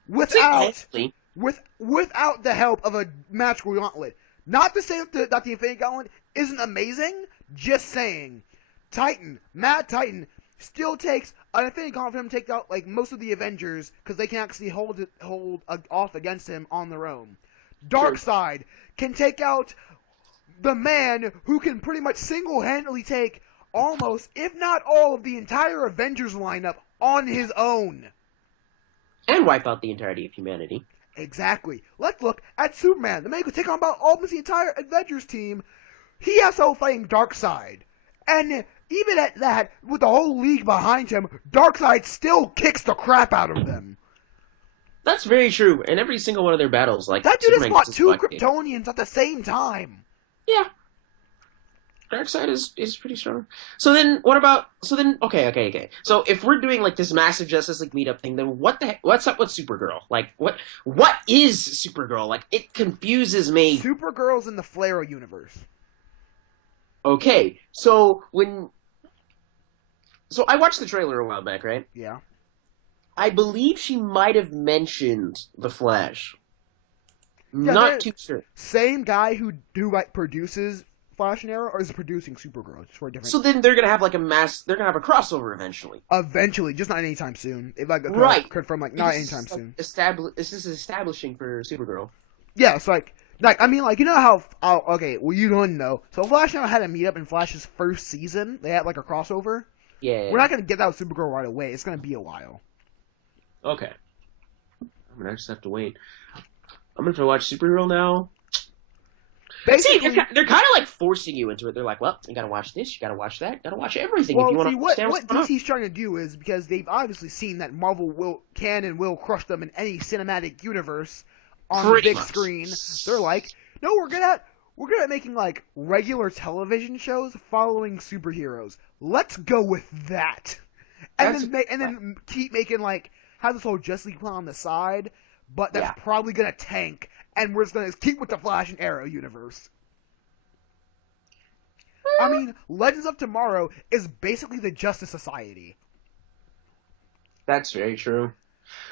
without the help of a magical gauntlet. Not to say that the Infinity Gauntlet isn't amazing, just saying. Mad Titan, still takes an Infinity Gauntlet for him to take out like most of the Avengers because they can actually hold off against him on their own. Darkseid can take out the man who can pretty much single-handedly take almost, if not all, of the entire Avengers lineup on his own. And wipe out the entirety of humanity. Exactly. Let's look at Superman. The man who can take on about almost the entire Avengers team. He has trouble fighting Darkseid. And even at that, with the whole league behind him, Darkseid still kicks the crap out of them. That's very true. In every single one of their battles, like That dude has Superman fought gets two deflected. Kryptonians at the same time. Yeah. Darkseid is pretty strong. So then, what about? So then, okay. So if we're doing like this massive Justice League meetup thing, then what's up with Supergirl? Like, what is Supergirl? Like, it confuses me. Supergirl's in the Flare universe. Okay, so I watched the trailer a while back, right? Yeah. I believe she might have mentioned the Flash. Yeah, Not too sure. Same guy who like produces Flash and Arrow, or is it producing Supergirl? It's for a different. So then they're gonna have like they're gonna have a crossover eventually. Eventually, just not anytime soon. If like right, from like not anytime soon. This is establishing for Supergirl. Yeah, it's like I mean, like, you know how okay, well, you don't know. So Flash and Arrow had a meetup in Flash's first season. They had like a crossover. Yeah. We're not gonna get that with Supergirl right away. It's gonna be a while. Okay. I'm gonna just have to wait. I'm gonna watch Supergirl now. Basically, see, they're kind of like forcing you into it. They're like, well, you gotta watch this, you gotta watch that, you gotta watch everything well, if you want see, to understand what DC's trying to do is, because they've obviously seen that Marvel can and will crush them in any cinematic universe on the big screen. They're like, no, we're good at making like regular television shows following superheroes. Let's go with that, and then keep making like have this whole Justice League plan on the side, but that's probably gonna tank. And we're just going to keep with the Flash and Arrow universe. I mean, Legends of Tomorrow is basically the Justice Society. That's very true.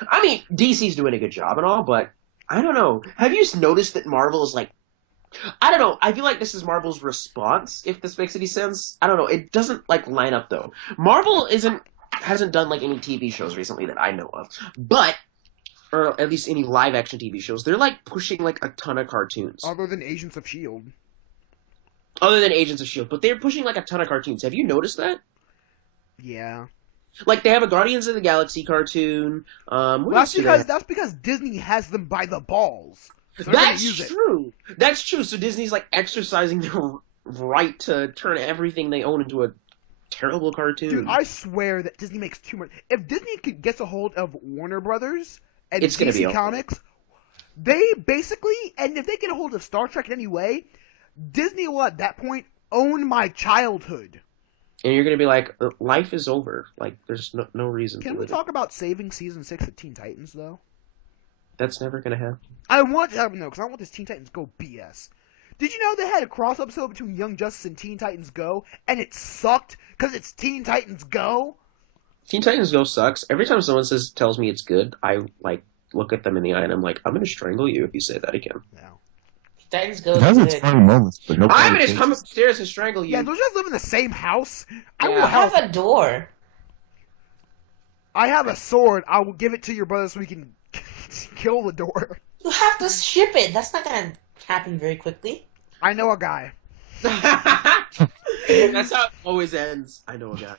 I mean, DC's doing a good job and all, but I don't know. Have you noticed that Marvel is like... I don't know. I feel like this is Marvel's response, if this makes any sense. I don't know. It doesn't, like, line up, though. Marvel hasn't done, like, any TV shows recently that I know of. But... or at least any live-action TV shows, they're, like, pushing, like, a ton of cartoons. Other than Agents of S.H.I.E.L.D. Other than Agents of S.H.I.E.L.D., but they're pushing, like, a ton of cartoons. Have you noticed that? Yeah. Like, they have a Guardians of the Galaxy cartoon. That's because Disney has them by the balls. So that's true. That's true. So Disney's, like, exercising their right to turn everything they own into a terrible cartoon. Dude, I swear that Disney makes too much. If Disney gets a hold of Warner Brothers... and it's going to be Comics, they basically, and if they get a hold of Star Trek in any way, Disney will at that point own my childhood. And you're going to be like, life is over. Like, there's no reason Can we talk about saving Season 6 of Teen Titans, though? That's never going to happen. I want to happen, though, because I want this Teen Titans Go BS. Did you know they had a cross-episode between Young Justice and Teen Titans Go, and it sucked because it's Teen Titans Go? Teen Titans Go sucks. Every time someone tells me it's good, I like look at them in the eye and I'm like, I'm gonna strangle you if you say that again. Yeah. Titans Go It has its funny moments, but nobody I'm gonna come upstairs and strangle you. Yeah, those guys live in the same house. I have a door. I have a sword. I will give it to your brother so we can kill the door. You have to ship it. That's not gonna happen very quickly. I know a guy. That's how it always ends. I know a guy.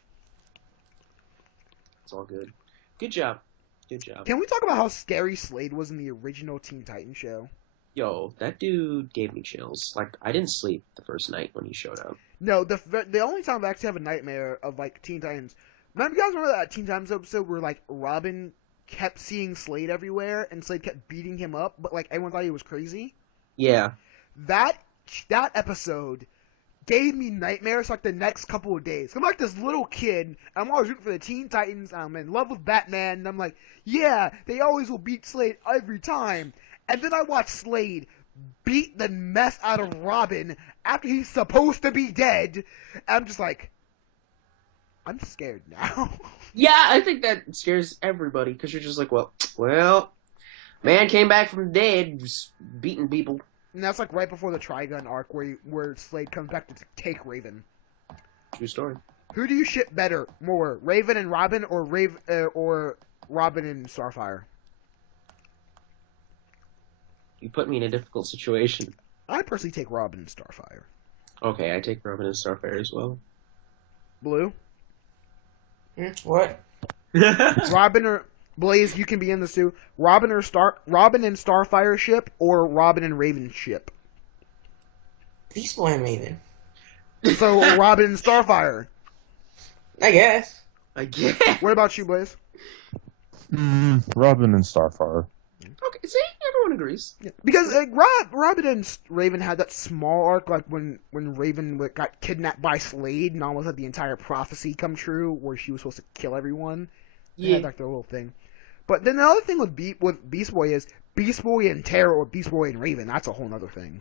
It's all good. Good job. Good job. Can we talk about how scary Slade was in the original Teen Titans show? Yo, that dude gave me chills. Like, I didn't sleep the first night when he showed up. No, the only time I actually have a nightmare of, like, Teen Titans... You guys remember that Teen Titans episode where, like, Robin kept seeing Slade everywhere and Slade kept beating him up, but, like, everyone thought he was crazy? Yeah. That episode gave me nightmares like the next couple of days. I'm like this little kid, I'm always rooting for the Teen Titans, I'm in love with Batman, and I'm like, yeah, they always will beat Slade every time. And then I watch Slade beat the mess out of Robin after he's supposed to be dead, and I'm just like, I'm scared now. Yeah, I think that scares everybody, because you're just like, well, man came back from the dead, just beating people. And that's like right before the Trigun arc where Slade comes back to take Raven. True story. Who do you ship more, Raven and Robin, or Robin and Starfire? You put me in a difficult situation. I personally take Robin and Starfire. Okay, I take Robin and Starfire as well. Blue? What? Robin or... Blaze, you can be in this too. Robin and Starfire ship, or Robin and Raven ship? Beast Boy and Raven. So, Robin and Starfire. I guess. What about you, Blaze? Robin and Starfire. Okay, see, everyone agrees. Yeah. Because Robin and Raven had that small arc, like when Raven got kidnapped by Slade and almost had the entire prophecy come true, where she was supposed to kill everyone. They had like their little thing. But then the other thing with Beast Boy is Beast Boy and Terra or Beast Boy and Raven. That's a whole other thing.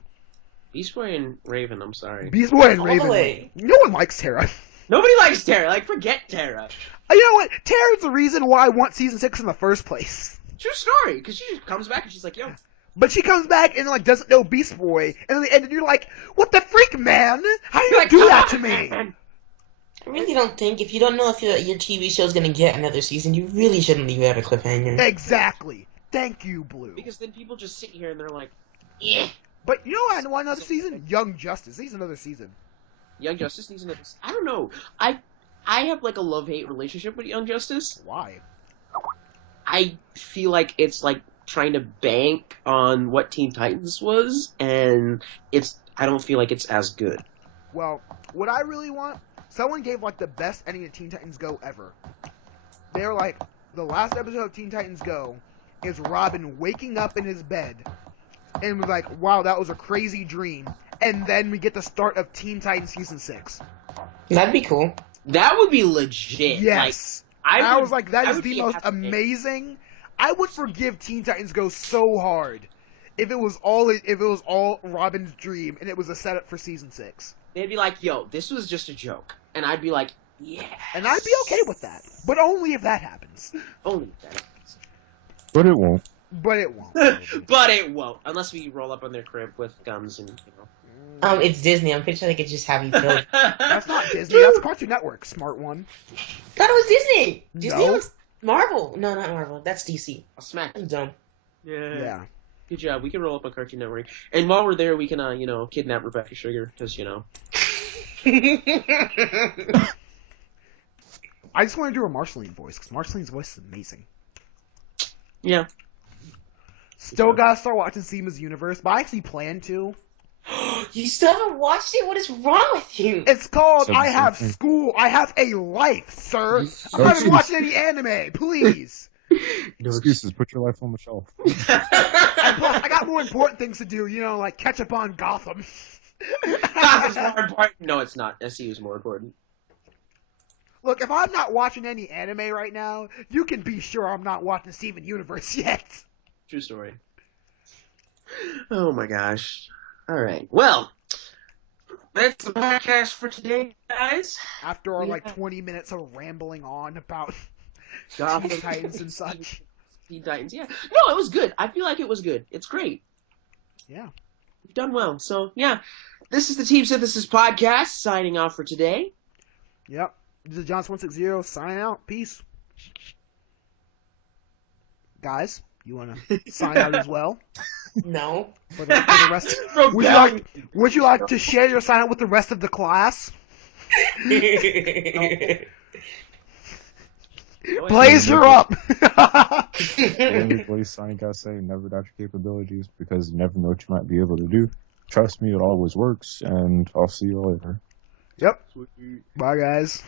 Beast Boy and Raven, I'm sorry. Beast Boy and All Raven. the way. No one likes Terra. Nobody likes Terra. Like, forget Terra. You know what? Terra's the reason why I want season 6 in the first place. True story, because she just comes back and she's like, yo. But she comes back and like doesn't know Beast Boy, and then you're like, "What the freak, man? How do you do that to me?" I really don't think, if you don't know if your TV show's gonna get another season, you really shouldn't leave it at a cliffhanger. Exactly. Thank you, Blue. Because then people just sit here and they're like, yeah. But you know, I want another season. Young Justice needs another season. Young Justice needs another. I don't know. I have like a love-hate relationship with Young Justice. Why? I feel like it's like trying to bank on what Teen Titans was, and I don't feel like it's as good. Well, what I really want, someone gave like the best ending to Teen Titans Go ever. They were like, the last episode of Teen Titans Go is Robin waking up in his bed and was like, wow, that was a crazy dream. And then we get the start of Teen Titans Season 6. That'd be cool. That would be legit. Yes. Like, I was like, that is the most happy. amazing. I would forgive Teen Titans Go so hard if it was all Robin's dream and it was a setup for Season 6. They'd be like, yo, this was just a joke. And I'd be like, yeah. And I'd be okay with that. But only if that happens. Only if that happens. But it won't. But it won't. But it won't. Unless we roll up on their crib with guns and, you know. It's Disney. I'm pretty sure they could just have you killed. That's not Disney. That's Cartoon Network. Smart one. Thought it was Disney. Disney No. was Marvel. No, not Marvel. That's DC. I'll smack. I'm dumb. Yeah. Good job. We can roll up on Cartoon Network. And while we're there, we can, you know, kidnap Rebecca Sugar. Because, you know. I just want to do a Marceline voice, because Marceline's voice is amazing. Yeah. Still gotta start watching Seema's Universe, but I actually plan to. You still haven't watched it? What is wrong with you? It's called So- I Have School, I Have a Life, sir. I'm not even watching any anime, please. No Excuses. Put your life on the shelf. And plus, I got more important things to do, you know, like catch up on Gotham. Gotham's more important. No, it's not. SCU is more important. Look, if I'm not watching any anime right now, you can be sure I'm not watching Steven Universe yet. True story. Oh my gosh. Alright. Well, that's the podcast for today, guys. After our, Yeah. like, 20 minutes of rambling on about Gotham Teen Titans and such. Teen Titans, yeah. No, it was good. I feel like it was good. It's great. Yeah. You've done well. So, yeah. This is the Team Synthesis Podcast, signing off for today. Yep. This is John160, signing out. Peace. Guys, you want to sign out as well? No. For the rest would you like to share your sign out with the rest of the class? Blaze, you're up! The only place I gotta say, never doubt your capabilities, because you never know what you might be able to do. Trust me, it always works, and I'll see you later. Yep. Bye, guys.